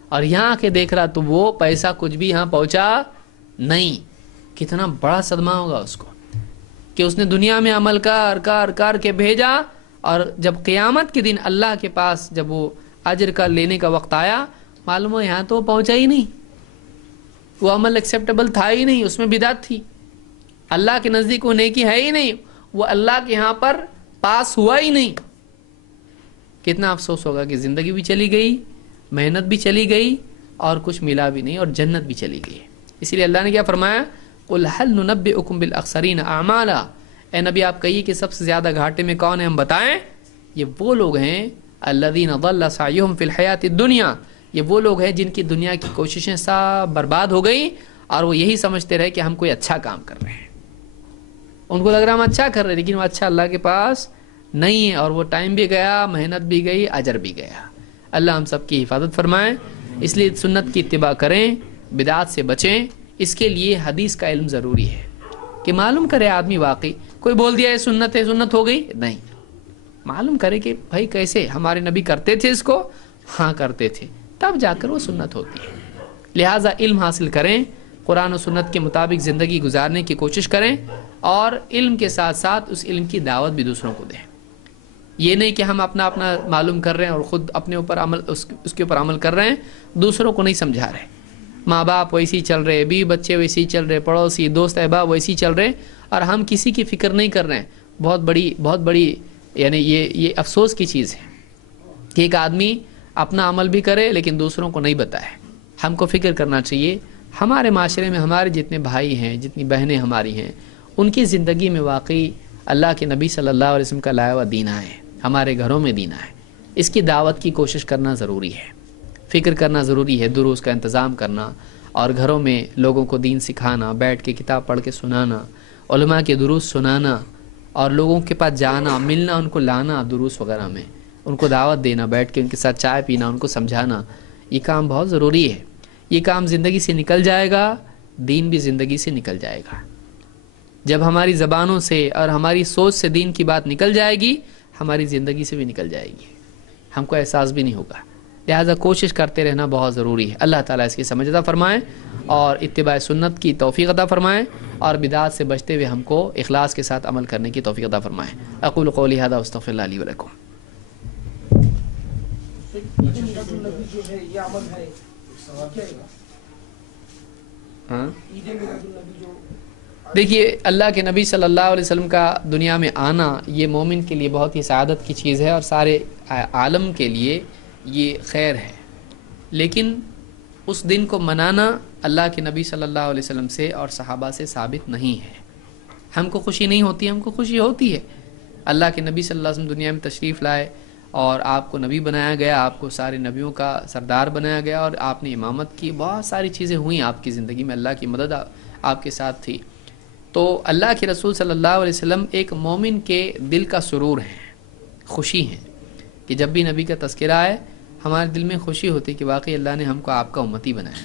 اور یہاں کے دیکھ رہا تو وہ پیسہ کچھ بھی یہاں پہنچا نہیں۔ کتنا بڑا صدمہ ہوگا اس کو کہ اس نے دنیا میں عمل کر کے بھیجا، اور جب قیامت کے دن اللہ کے پاس جب وہ اجر کا لینے کا وقت آیا، معلوم ہو یہاں تو وہ پہنچا ہی نہیں، وہ عمل ایکسیپٹیبل تھا ہی نہیں، اس میں بدعت تھی، اللہ کے نزدیک وہ نیکی ہے ہی نہیں، وہ اللہ کے یہاں پر پاس ہوا ہی نہیں۔ کتنا افسوس ہوگا کہ زندگی بھی چلی گئی، محنت بھی چلی گئی، اور کچھ ملا بھی نہیں، اور جنت بھی چلی گئی۔ اسی لیے اللہ نے کیا فرمایا؟ قُلْ هَلْ نُنَبِّئُكُمْ بِالْأَخْسَرِينَ أَعْمَالًا، اے نبی آپ کہیے کہ سب سے زیادہ گھاٹے میں کون ہیں، ہم بتائیں؟ یہ وہ لوگ ہیں الذین ضل سعیہم فی الحیات الدنیا، یہ وہ لوگ ہیں جن کی دنیا کی کوششیں سب برباد ہو گئی، اور وہ یہی سمجھتے رہے کہ ہم کوئی اچھا کام کر رہے ہیں، ان کو لگ رہا ہم اچھا کر رہے ہیں، لیکن وہ اچھا اللہ کے پاس نہیں ہے، اور وہ ٹائم بھی گیا، محنت بھی گئی، اجر بھی گیا۔ اللہ ہم سب کی حفاظت فرمائے۔ اس لیے سنت کی اتباع کریں، بدعات سے بچیں۔ اس کے لیے حدیث کا علم ضروری ہے کہ معلوم کرے آدمی، واقعی کوئی بول دیا ہے سنت ہے، سنت ہو گئی، نہیں، معلوم کرے کہ بھائی کیسے ہمارے نبی کرتے تھے اس کو، ہاں کرتے تھے، تب جا کر وہ سنت ہوتی ہے۔ لہٰذا علم حاصل کریں، قرآن و سنت کے مطابق زندگی گزارنے کی کوشش کریں، اور علم کے ساتھ ساتھ اس علم کی دعوت بھی دوسروں کو دیں۔ یہ نہیں کہ ہم اپنا معلوم کر رہے ہیں اور خود اپنے اوپر عمل اس کے اوپر عمل کر رہے ہیں، دوسروں کو نہیں سمجھا رہے۔ ماں باپ ویسے ہی چل رہے، بیوی بچے ویسے ہی چل رہے، پڑوسی دوست احباب ویسے ہی چل رہے، اور ہم کسی کی فکر نہیں کر رہے ہیں۔ بہت بڑی یعنی یہ افسوس کی چیز ہے کہ ایک آدمی اپنا عمل بھی کرے لیکن دوسروں کو نہیں بتائے. ہم کو فکر کرنا چاہیے ہمارے معاشرے میں ہمارے جتنے بھائی ہیں، جتنی بہنیں ہماری ہیں، ان کی زندگی میں واقعی اللہ کے نبی صلی اللہ علیہ وسلم کا لایا ہوا دین آئے، ہمارے گھروں میں دین آئے. اس کی دعوت کی کوشش کرنا ضروری ہے، فکر کرنا ضروری ہے، دروس کا انتظام کرنا اور گھروں میں لوگوں کو دین سکھانا، بیٹھ کے کتاب پڑھ کے سنانا، علماء کے دروس سنانا اور لوگوں کے پاس جانا، ملنا، ان کو لانا دروس وغیرہ میں، ان کو دعوت دینا، بیٹھ کے ان کے ساتھ چائے پینا، ان کو سمجھانا، یہ کام بہت ضروری ہے. یہ کام زندگی سے نکل جائے گا، دین بھی زندگی سے نکل جائے گا. جب ہماری زبانوں سے اور ہماری سوچ سے دین کی بات نکل جائے گی، ہماری زندگی سے بھی نکل جائے گی، ہم کو احساس بھی نہیں ہوگا. لہٰذا کوشش کرتے رہنا بہت ضروری ہے. اللہ تعالیٰ اس کی سمجھ عطا فرمائیں اور اتباع سنت کی توفیق عطا فرمائیں اور بدعات سے بچتے ہوئے ہم کو اخلاص کے ساتھ عمل کرنے کی توفیق عطا فرمائیں. اقول قولی ھذا واستغفر اللہ لی ولکم. دیکھیے اللہ کے نبی صلی اللہ علیہ وسلم کا دنیا میں آنا یہ مومن کے لیے بہت ہی سعادت کی چیز ہے اور سارے عالم کے لیے یہ خیر ہے. لیکن اس دن کو منانا اللہ کے نبی صلی اللہ علیہ وسلم سے اور صحابہ سے ثابت نہیں ہے. ہم کو خوشی نہیں ہوتی، ہم کو خوشی ہوتی ہے. اللہ کے نبی صلی اللہ علیہ وسلم دنیا میں تشریف لائے اور آپ کو نبی بنایا گیا، آپ کو سارے نبیوں کا سردار بنایا گیا اور آپ نے امامت کی، بہت ساری چیزیں ہوئیں آپ کی زندگی میں، اللہ کی مدد آپ کے ساتھ تھی. تو اللہ کے رسول صلی اللہ علیہ وسلم ایک مومن کے دل کا سرور ہیں، خوشی ہیں کہ جب بھی نبی کا تذکرہ آئے ہمارے دل میں خوشی ہوتی کہ واقعی اللہ نے ہم کو آپ کا امتی بنایا.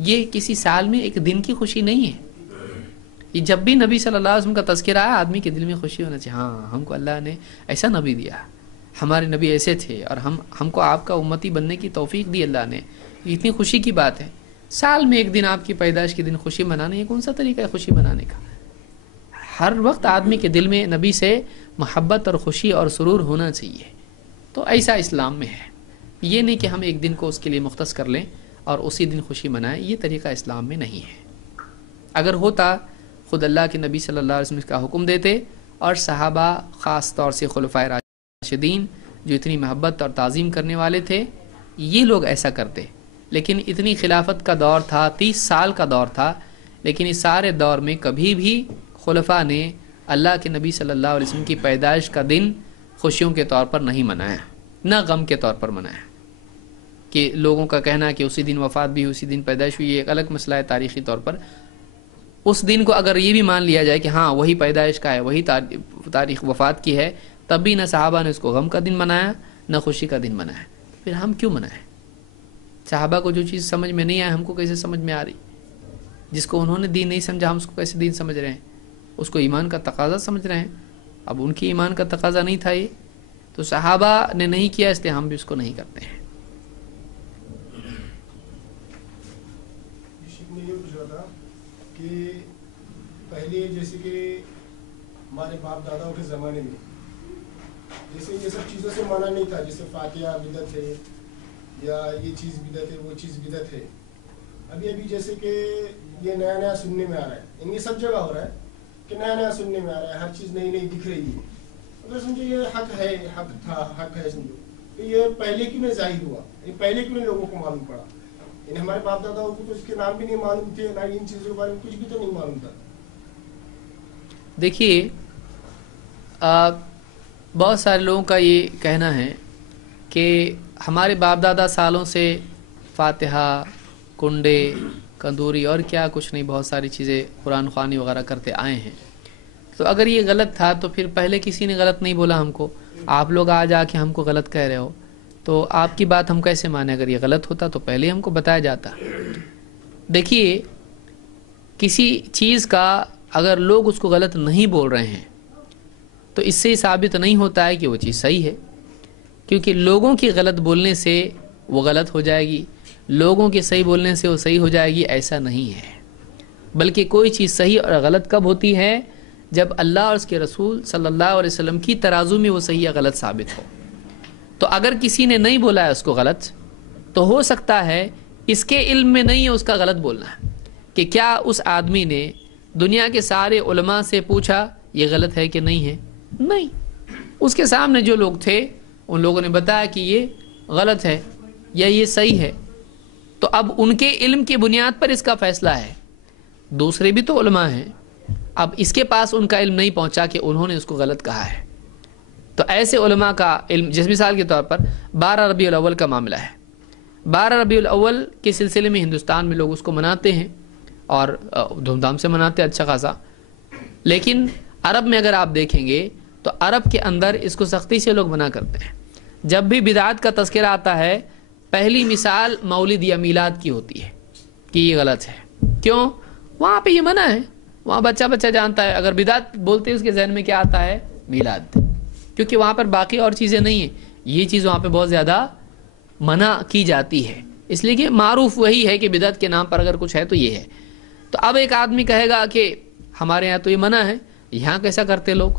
یہ کسی سال میں ایک دن کی خوشی نہیں ہے. یہ جب بھی نبی صلی اللہ علیہ وسلم کا تذکرہ آیا آدمی کے دل میں خوشی ہونا چاہیے، ہاں ہم کو اللہ نے ایسا نبی دیا، ہمارے نبی ایسے تھے اور ہم کو آپ کا امتی بننے کی توفیق دی اللہ نے. اتنی خوشی کی بات ہے. سال میں ایک دن آپ کی پیدائش کے دن خوشی منانے، یہ کون سا طریقہ ہے خوشی منانے کا؟ ہر وقت آدمی کے دل میں نبی سے محبت اور خوشی اور سرور ہونا چاہیے. تو ایسا اسلام میں ہے. یہ نہیں کہ ہم ایک دن کو اس کے لیے مختص کر لیں اور اسی دن خوشی منائیں، یہ طریقہ اسلام میں نہیں ہے. اگر ہوتا خود اللہ کے نبی صلی اللہ علیہ وسلم کا حکم دیتے اور صحابہ خاص طور سے خلفائے راشدین جو اتنی محبت اور تعظیم کرنے والے تھے، یہ لوگ ایسا کرتے. لیکن اتنی خلافت کا دور تھا، 30 سال کا دور تھا، لیکن اس سارے دور میں کبھی بھی خلفاء نے اللہ کے نبی صلی اللہ علیہ وسلم کی پیدائش کا دن خوشیوں کے طور پر نہیں منایا، نہ غم کے طور پر منایا. کہ لوگوں کا کہنا کہ اسی دن وفات بھی اسی دن پیدائش ہوئی، یہ ایک الگ مسئلہ ہے تاریخی طور پر. اس دن کو اگر یہ بھی مان لیا جائے کہ ہاں وہی پیدائش کا ہے، وہی تاریخ وفات کی ہے، تب بھی نہ صحابہ نے اس کو غم کا دن منایا نہ خوشی کا دن منایا. پھر ہم کیوں منائیں؟ صحابہ کو جو چیز سمجھ میں نہیں آئی ہم کو کیسے سمجھ میں آ رہی؟ جس کو انہوں نے دین نہیں سمجھا ہم اس کو کیسے دین سمجھ رہے ہیں؟ اس کو ایمان کا تقاضا سمجھ رہے ہیں. اب ان کی ایمان کا تقاضا نہیں تھا یہ، تو صحابہ نے نہیں کیا اس لیے ہم بھی اس کو نہیں کرتے ہیں. کہ پہلے جیسے کہ ہمارے باپ داداؤں کے زمانے میں جیسے یہ سب چیزوں سے منع نہیں تھا، جیسے فاتحہ بدعت ہے یا یہ چیز بدعت ہے، وہ چیز بدعت ہے. ابھی جیسے کہ یہ نیا نیا سننے میں آ رہا ہے، یہ سب جگہ ہو رہا ہے کہ نیا نیا سننے میں آ رہا ہے، ہر چیز نئی نئی دکھ رہی ہے. اگر سمجھو یہ حق ہے، حق تھا، حق ہے، سمجھو تو یہ پہلے کیوں نہیں ظاہر ہوا؟ یہ پہلے کیوں نہیں لوگوں کو معلوم پڑا؟ یعنی ہمارے باپ داداؤں کو تو اس کے نام بھی نہیں معلوم تھے، نہ ان چیزوں کے بارے میں کچھ بھی تو نہیں معلوم تھا. دیکھیے بہت سارے لوگوں کا یہ کہنا ہے کہ ہمارے باپ دادا سالوں سے فاتحہ، کنڈے، کندوری اور کیا کچھ نہیں، بہت ساری چیزیں قرآن خوانی وغیرہ کرتے آئے ہیں. تو اگر یہ غلط تھا تو پھر پہلے کسی نے غلط نہیں بولا ہم کو، آپ لوگ آج آ کے ہم کو غلط کہہ رہے ہو، تو آپ کی بات ہم کیسے مانیں؟ اگر یہ غلط ہوتا تو پہلے ہم کو بتایا جاتا. دیکھیے کسی چیز کا اگر لوگ اس کو غلط نہیں بول رہے ہیں تو اس سے ثابت نہیں ہوتا ہے کہ وہ چیز صحیح ہے، کیونکہ لوگوں کی غلط بولنے سے وہ غلط ہو جائے گی، لوگوں کے صحیح بولنے سے وہ صحیح ہو جائے گی، ایسا نہیں ہے. بلکہ کوئی چیز صحیح اور غلط کب ہوتی ہے؟ جب اللہ اور اس کے رسول صلی اللہ علیہ وسلم کی ترازو میں وہ صحیح یا غلط ثابت ہو. تو اگر کسی نے نہیں بولا ہے اس کو غلط، تو ہو سکتا ہے اس کے علم میں نہیں ہے اس کا غلط بولنا ہے. کہ کیا اس آدمی نے دنیا کے سارے علماء سے پوچھا یہ غلط ہے کہ نہیں ہے؟ نہیں. اس کے سامنے جو لوگ تھے ان لوگوں نے بتایا کہ یہ غلط ہے یا یہ صحیح ہے، تو اب ان کے علم کی بنیاد پر اس کا فیصلہ ہے. دوسرے بھی تو علماء ہیں، اب اس کے پاس ان کا علم نہیں پہنچا کہ انہوں نے اس کو غلط کہا ہے. تو ایسے علماء کا علم، جس مثال کے طور پر 12 ربیع الاول کا معاملہ ہے. 12 ربیع الاول کے سلسلے میں ہندوستان میں لوگ اس کو مناتے ہیں اور دھوم دھام سے مناتے ہیں اچھا خاصا. لیکن عرب میں اگر آپ دیکھیں گے تو عرب کے اندر اس کو سختی سے لوگ منع کرتے ہیں. جب بھی بدعات کا تذکرہ آتا ہے پہلی مثال مولد یا میلاد کی ہوتی ہے کہ یہ غلط ہے. کیوں؟ وہاں پہ یہ منع ہے، وہاں بچہ جانتا ہے. اگر بدعت بولتے ہیں اس کے ذہن میں کیا آتا ہے؟ میلاد، کیونکہ وہاں پر باقی اور چیزیں نہیں ہیں. یہ چیز وہاں پہ بہت زیادہ منع کی جاتی ہے، اس لیے کہ معروف وہی ہے کہ بدعت کے نام پر اگر کچھ ہے تو یہ ہے. تو اب ایک آدمی کہے گا کہ ہمارے یہاں تو یہ منع ہے، یہاں کیسا کرتے لوگ؟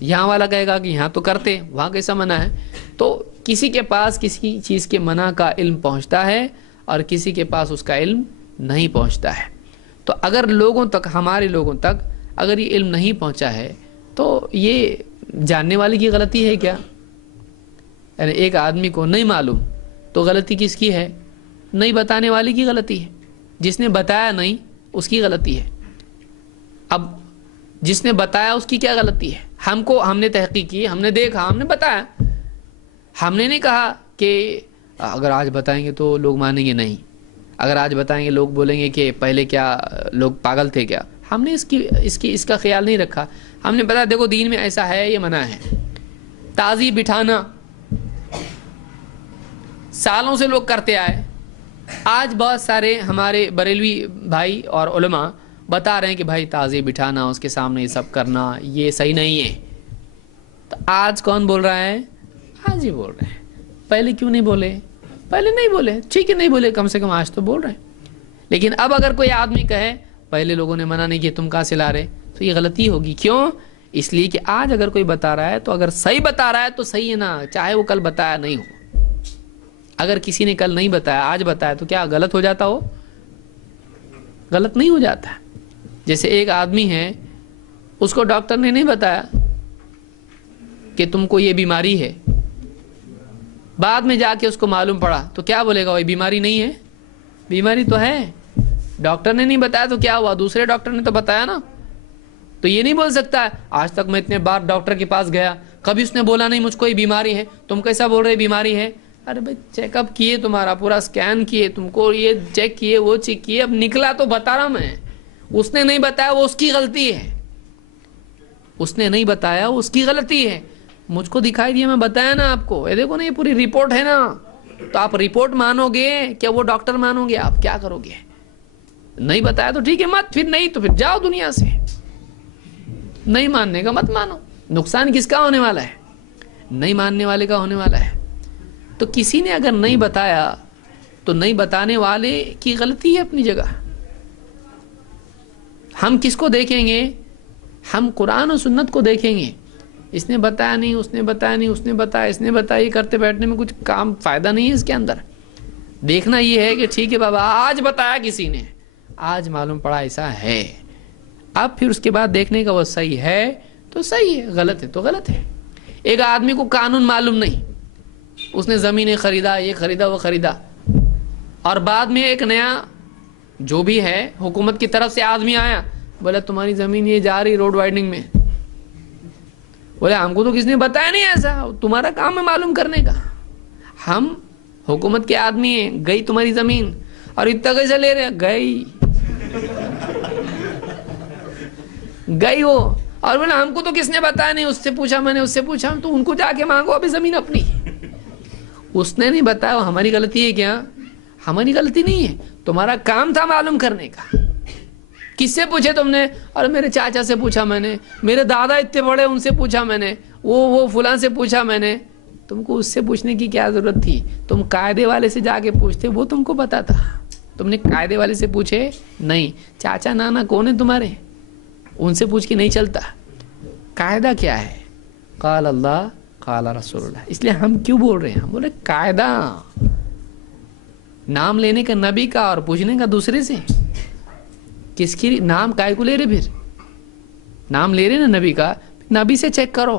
یہاں والا کہے گا کہ یہاں تو کرتے، وہاں کیسا منع ہے؟ تو کسی کے پاس کسی چیز کے منع کا علم پہنچتا ہے اور کسی کے پاس اس کا علم نہیں پہنچتا ہے. تو اگر لوگوں تک، ہمارے لوگوں تک اگر یہ علم نہیں پہنچا ہے تو یہ جاننے والے کی غلطی ہے کیا؟ یعنی ایک آدمی کو نہیں معلوم تو غلطی کس کی ہے؟ نہیں بتانے والے کی غلطی ہے. جس نے بتایا نہیں اس کی غلطی ہے. اب جس نے بتایا اس کی کیا غلطی ہے؟ ہم نے تحقیق کی، ہم نے دیکھا، ہم نے بتایا. ہم نے نہیں کہا کہ اگر آج بتائیں گے تو لوگ مانیں گے، نہیں. اگر آج بتائیں گے لوگ بولیں گے کہ پہلے کیا لوگ پاگل تھے کیا؟ ہم نے اس کا خیال نہیں رکھا. ہم نے بتایا دیکھو دین میں ایسا ہے، یہ منع ہے. تعزیہ بٹھانا سالوں سے لوگ کرتے آئے. آج بہت سارے ہمارے بریلوی بھائی اور علماء بتا رہے ہیں کہ بھائی تعزیہ بٹھانا، اس کے سامنے یہ سب کرنا، یہ صحیح نہیں ہے. تو آج کون بول رہا ہے؟ آج ہی بول رہے ہیں. پہلے کیوں نہیں بولے؟ پہلے نہیں بولے، ٹھیک ہے نہیں بولے، کم سے کم آج تو بول رہے ہیں. لیکن اب اگر کوئی آدمی کہے پہلے لوگوں نے منع نہیں کیا، تم کہاں سے لا رہے، تو یہ غلطی ہوگی. کیوں؟ اس لیے کہ آج اگر کوئی بتا رہا ہے تو اگر صحیح بتا رہا ہے تو صحیح ہے نا، چاہے وہ کل بتایا نہیں ہو. اگر کسی نے کل نہیں بتایا آج بتایا تو کیا غلط ہو جاتا ہو؟ غلط نہیں ہو جاتا. جیسے ایک آدمی ہے، اس کو ڈاکٹر نے نہیں بتایا کہ تم کو یہ بیماری ہے، بعد میں جا کے اس کو معلوم پڑا تو کیا بولے گا؟ وہ بیماری نہیں ہے، بیماری تو ہے. ڈاکٹر نے نہیں بتایا تو کیا ہوا؟ دوسرے ڈاکٹر نے تو بتایا نا. تو یہ نہیں بول سکتا آج تک میں اتنے بار ڈاکٹر کے پاس گیا، کبھی اس نے بولا نہیں مجھ کو یہ بیماری ہے، تم کیسا بول رہے بیماری ہے؟ ارے بھائی چیک اپ کیے، تمہارا پورا سکین کیے، تم کو یہ چیک کیے، وہ چیک کیے، اب نکلا تو بتا رہا میں. اس نے نہیں بتایا وہ اس کی غلطی ہے. اس نے نہیں بتایا وہ اس کی غلطی ہے. مجھ کو دکھائی دیا، میں بتایا نا آپ کو، یہ دیکھو نا یہ پوری رپورٹ ہے نا. تو آپ رپورٹ مانو گے کیا وہ ڈاکٹر مانو گے؟ آپ کیا کرو گے؟ نہیں بتایا تو ٹھیک ہے مت، پھر نہیں تو پھر جاؤ دنیا سے. نہیں ماننے کا مت مانو. نقصان کس کا ہونے والا ہے؟ نہیں ماننے والے کا ہونے والا ہے. تو کسی نے اگر نہیں بتایا تو نہیں بتانے والے کی غلطی ہے اپنی جگہ. ہم کس کو دیکھیں گے؟ ہم قرآن و سنت کو دیکھیں گے. اس نے بتایا نہیں، اس نے بتایا نہیں، اس نے بتایا، اس نے بتایا، یہ کرتے بیٹھنے میں کچھ کام فائدہ نہیں ہے اس کے اندر. دیکھنا یہ ہے کہ ٹھیک ہے بابا آج بتایا کسی نے، آج معلوم پڑا ایسا ہے، اب پھر اس کے بعد دیکھنے کا وہ صحیح ہے تو صحیح ہے، غلط ہے تو غلط ہے. ایک آدمی کو قانون معلوم نہیں، اس نے زمینیں خریدا، یہ خریدا، وہ خریدا، اور بعد میں ایک نیا جو بھی ہے حکومت کی طرف سے آدمی آیا، بولا تمہاری زمین یہ جا رہی روڈ وائڈنگ میں. بولے ہم کو تو کس نے بتایا نہیں ایسا، تمہارا کام ہے معلوم کرنے کا. ہم حکومت کے آدمی ہیں، گئی تمہاری زمین، اور اتنا کیسے لے رہے؟ گئی وہ، اور بولا ہم کو تو کس نے بتایا نہیں، اس سے پوچھا میں نے، اس سے پوچھا، تو ان کو جا کے مانگو ابھی زمین اپنی. اس نے نہیں بتایا، ہماری غلطی ہے کیا؟ ہماری غلطی نہیں ہے، تمہارا کام تھا معلوم کرنے کا. کس سے پوچھے تم نے؟ اور میرے چاچا سے پوچھا میں نے، میرے دادا اتنے بڑے ان سے پوچھا میں نے، وہ فلاں سے پوچھا میں نے. تم کو اس سے پوچھنے کی کیا ضرورت تھی؟ تم قاعدے والے سے جا کے پوچھتے، وہ تم کو بتاتا. تم نے قاعدے والے سے پوچھے نہیں. چاچا نانا کون ہے تمہارے؟ ان سے پوچھ کے نہیں چلتا. قاعدہ کیا ہے؟ قال اللہ قال رسول اللہ. اس لیے ہم کیوں بول رہے ہیں؟ ہم بولے قاعدہ، نام لینے کا نبی کا اور پوچھنے کا دوسرے سے. کس کی نام کائے کو لے رہے؟ پھر نام لے رہے نا نبی کا، نبی سے چیک کرو.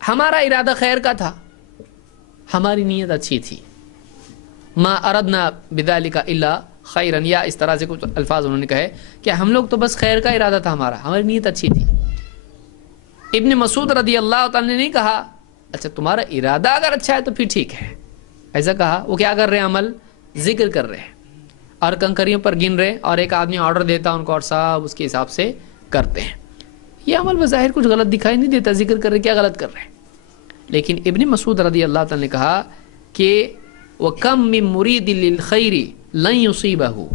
ہمارا ارادہ خیر کا تھا، ہماری نیت اچھی تھی، ما اردنا بذالک الا خیرا، یا اس طرح سے کچھ الفاظ انہوں نے کہے کہ ہم لوگ تو بس خیر کا ارادہ تھا ہمارا، ہماری نیت اچھی تھی۔ ابن مسعود رضی اللہ تعالی نے نہیں کہا اچھا تمہارا ارادہ اگر اچھا ہے تو پھر ٹھیک ہے، ایسا کہا۔ وہ کیا کر رہے ہیں؟ عمل ذکر کر رہے ہیں اور کنکریوں پر گن رہے، اور ایک آدمی آرڈر دیتا ان کو اور سب اس کے حساب سے کرتے ہیں۔ یہ عمل بظاہر کچھ غلط دکھائی نہیں دیتا، ذکر کر رہے کیا غلط کر رہے ہیں؟ لیکن ابن مسعود رضی اللہ تعالی نے کہا کہ وَكَمْ مِن مُرِيدٍ لِلْخَيْرِ لَن يُصِيبَهُ،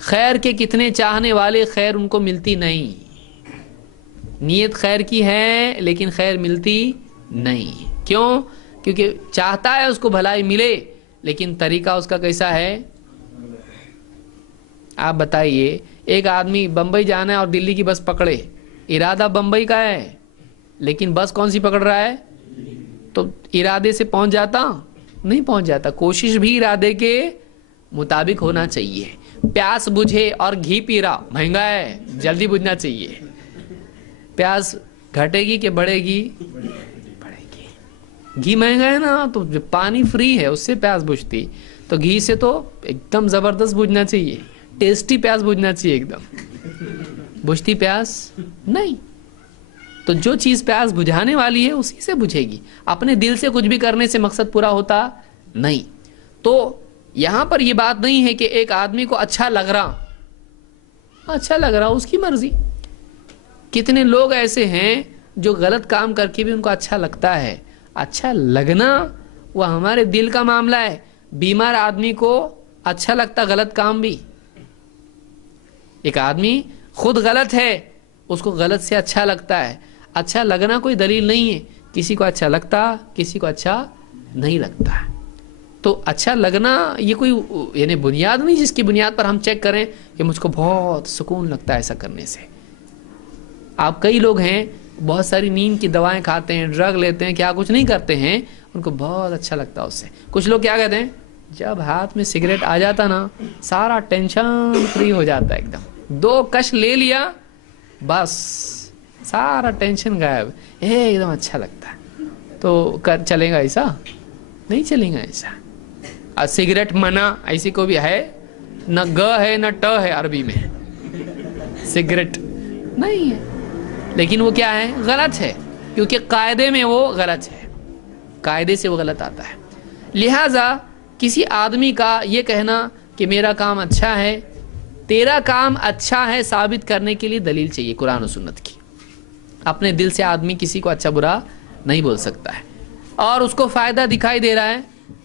خیر کے کتنے چاہنے والے خیر ان کو ملتی نہیں، نیت خیر کی ہے لیکن خیر ملتی نہیں۔ کیوں؟ کیونکہ چاہتا ہے اس کو بھلائی ملے لیکن طریقہ اس کا کیسا ہے؟ آپ بتائیے، ایک آدمی بمبئی جانا ہے اور دلی کی بس پکڑے، ارادہ بمبئی کا ہے لیکن بس کون سی پکڑ رہا ہے؟ تو ارادے سے پہنچ جاتا نہیں، پہنچ جاتا۔ کوشش بھی ارادے کے مطابق ہونا چاہیے۔ پیاس بجھے اور گھی پی رہا، مہنگا ہے، جلدی بجھنا چاہیے۔ پیاس گھٹے گی کہ بڑھے گی؟ بڑھے گی۔ گھی مہنگا ہے نا، تو جو پانی فری ہے اس سے پیاس بجھتی، تو گھی سے تو ایک دم زبردست بجھنا چاہیے، ٹیسٹی پیاس بجھنا چاہیے ایک دم۔ بجھتی پیاس نہیں۔ تو جو چیز پیاس بجھانے والی ہے اسی سے بجھے گی، اپنے دل سے کچھ بھی کرنے سے مقصد پورا ہوتا نہیں۔ تو یہاں پر یہ بات نہیں ہے کہ ایک آدمی کو اچھا لگ رہا اس کی مرضی۔ کتنے لوگ ایسے ہیں جو غلط کام کر کے بھی ان کو اچھا لگتا ہے۔ اچھا لگنا وہ ہمارے دل کا معاملہ ہے۔ بیمار آدمی کو اچھا لگتا غلط کام بھی۔ ایک آدمی خود غلط ہے، اس کو غلط سے اچھا لگتا ہے۔ اچھا لگنا کوئی دلیل نہیں ہے، کسی کو اچھا لگتا کسی کو اچھا نہیں لگتا ہے۔ تو اچھا لگنا یہ کوئی یعنی بنیاد نہیں جس کی بنیاد پر ہم چیک کریں کہ مجھ کو بہت سکون لگتا ہے ایسا کرنے سے۔ آپ کئی لوگ ہیں بہت ساری نیند کی دوائیں کھاتے ہیں، ڈرگ لیتے ہیں، کیا کچھ نہیں کرتے ہیں، ان کو بہت اچھا لگتا ہے اس سے۔ کچھ لوگ کیا کہتے ہیں، جب ہاتھ میں سگریٹ آ جاتا نا سارا ٹینشن فری ہو جاتا ہے، ایک دم 2 کش لے لیا بس سارا ٹینشن غائب، ایک دم اچھا لگتا ہے۔ تو چلے گا ایسا؟ نہیں چلے گا ایسا۔ اور سگریٹ منع ایسی کو بھی ہے، نہ گ ہے نہ ٹ ہے عربی میں، سگریٹ نہیں ہے، لیکن وہ کیا ہے؟ غلط ہے، کیونکہ قاعدے میں وہ غلط ہے، قاعدے سے وہ غلط آتا ہے۔ لہٰذا کسی آدمی کا یہ کہنا کہ میرا کام اچھا ہے، تیرا کام اچھا ہے ثابت کرنے کے لیے دلیل چاہیے قرآن و سنت کی۔ اپنے دل سے آدمی کسی کو اچھا برا نہیں بول سکتا ہے، اور اس کو فائدہ دکھائی دے رہا ہے،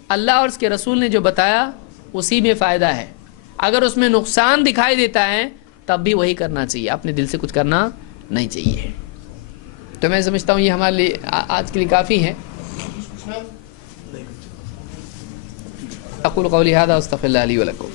اللہ اور اس کے رسول نے جو بتایا اسی میں فائدہ ہے۔ اگر اس میں نقصان دکھائی دیتا ہے تب بھی وہی کرنا چاہیے، اپنے دل سے کچھ کرنا نہیں چاہیے۔ تو میں سمجھتا ہوں یہ ہمارے لیے آج کے لیے کافی ہے۔ اقول قولی ھذا واستغفر اللہ لی ولکم۔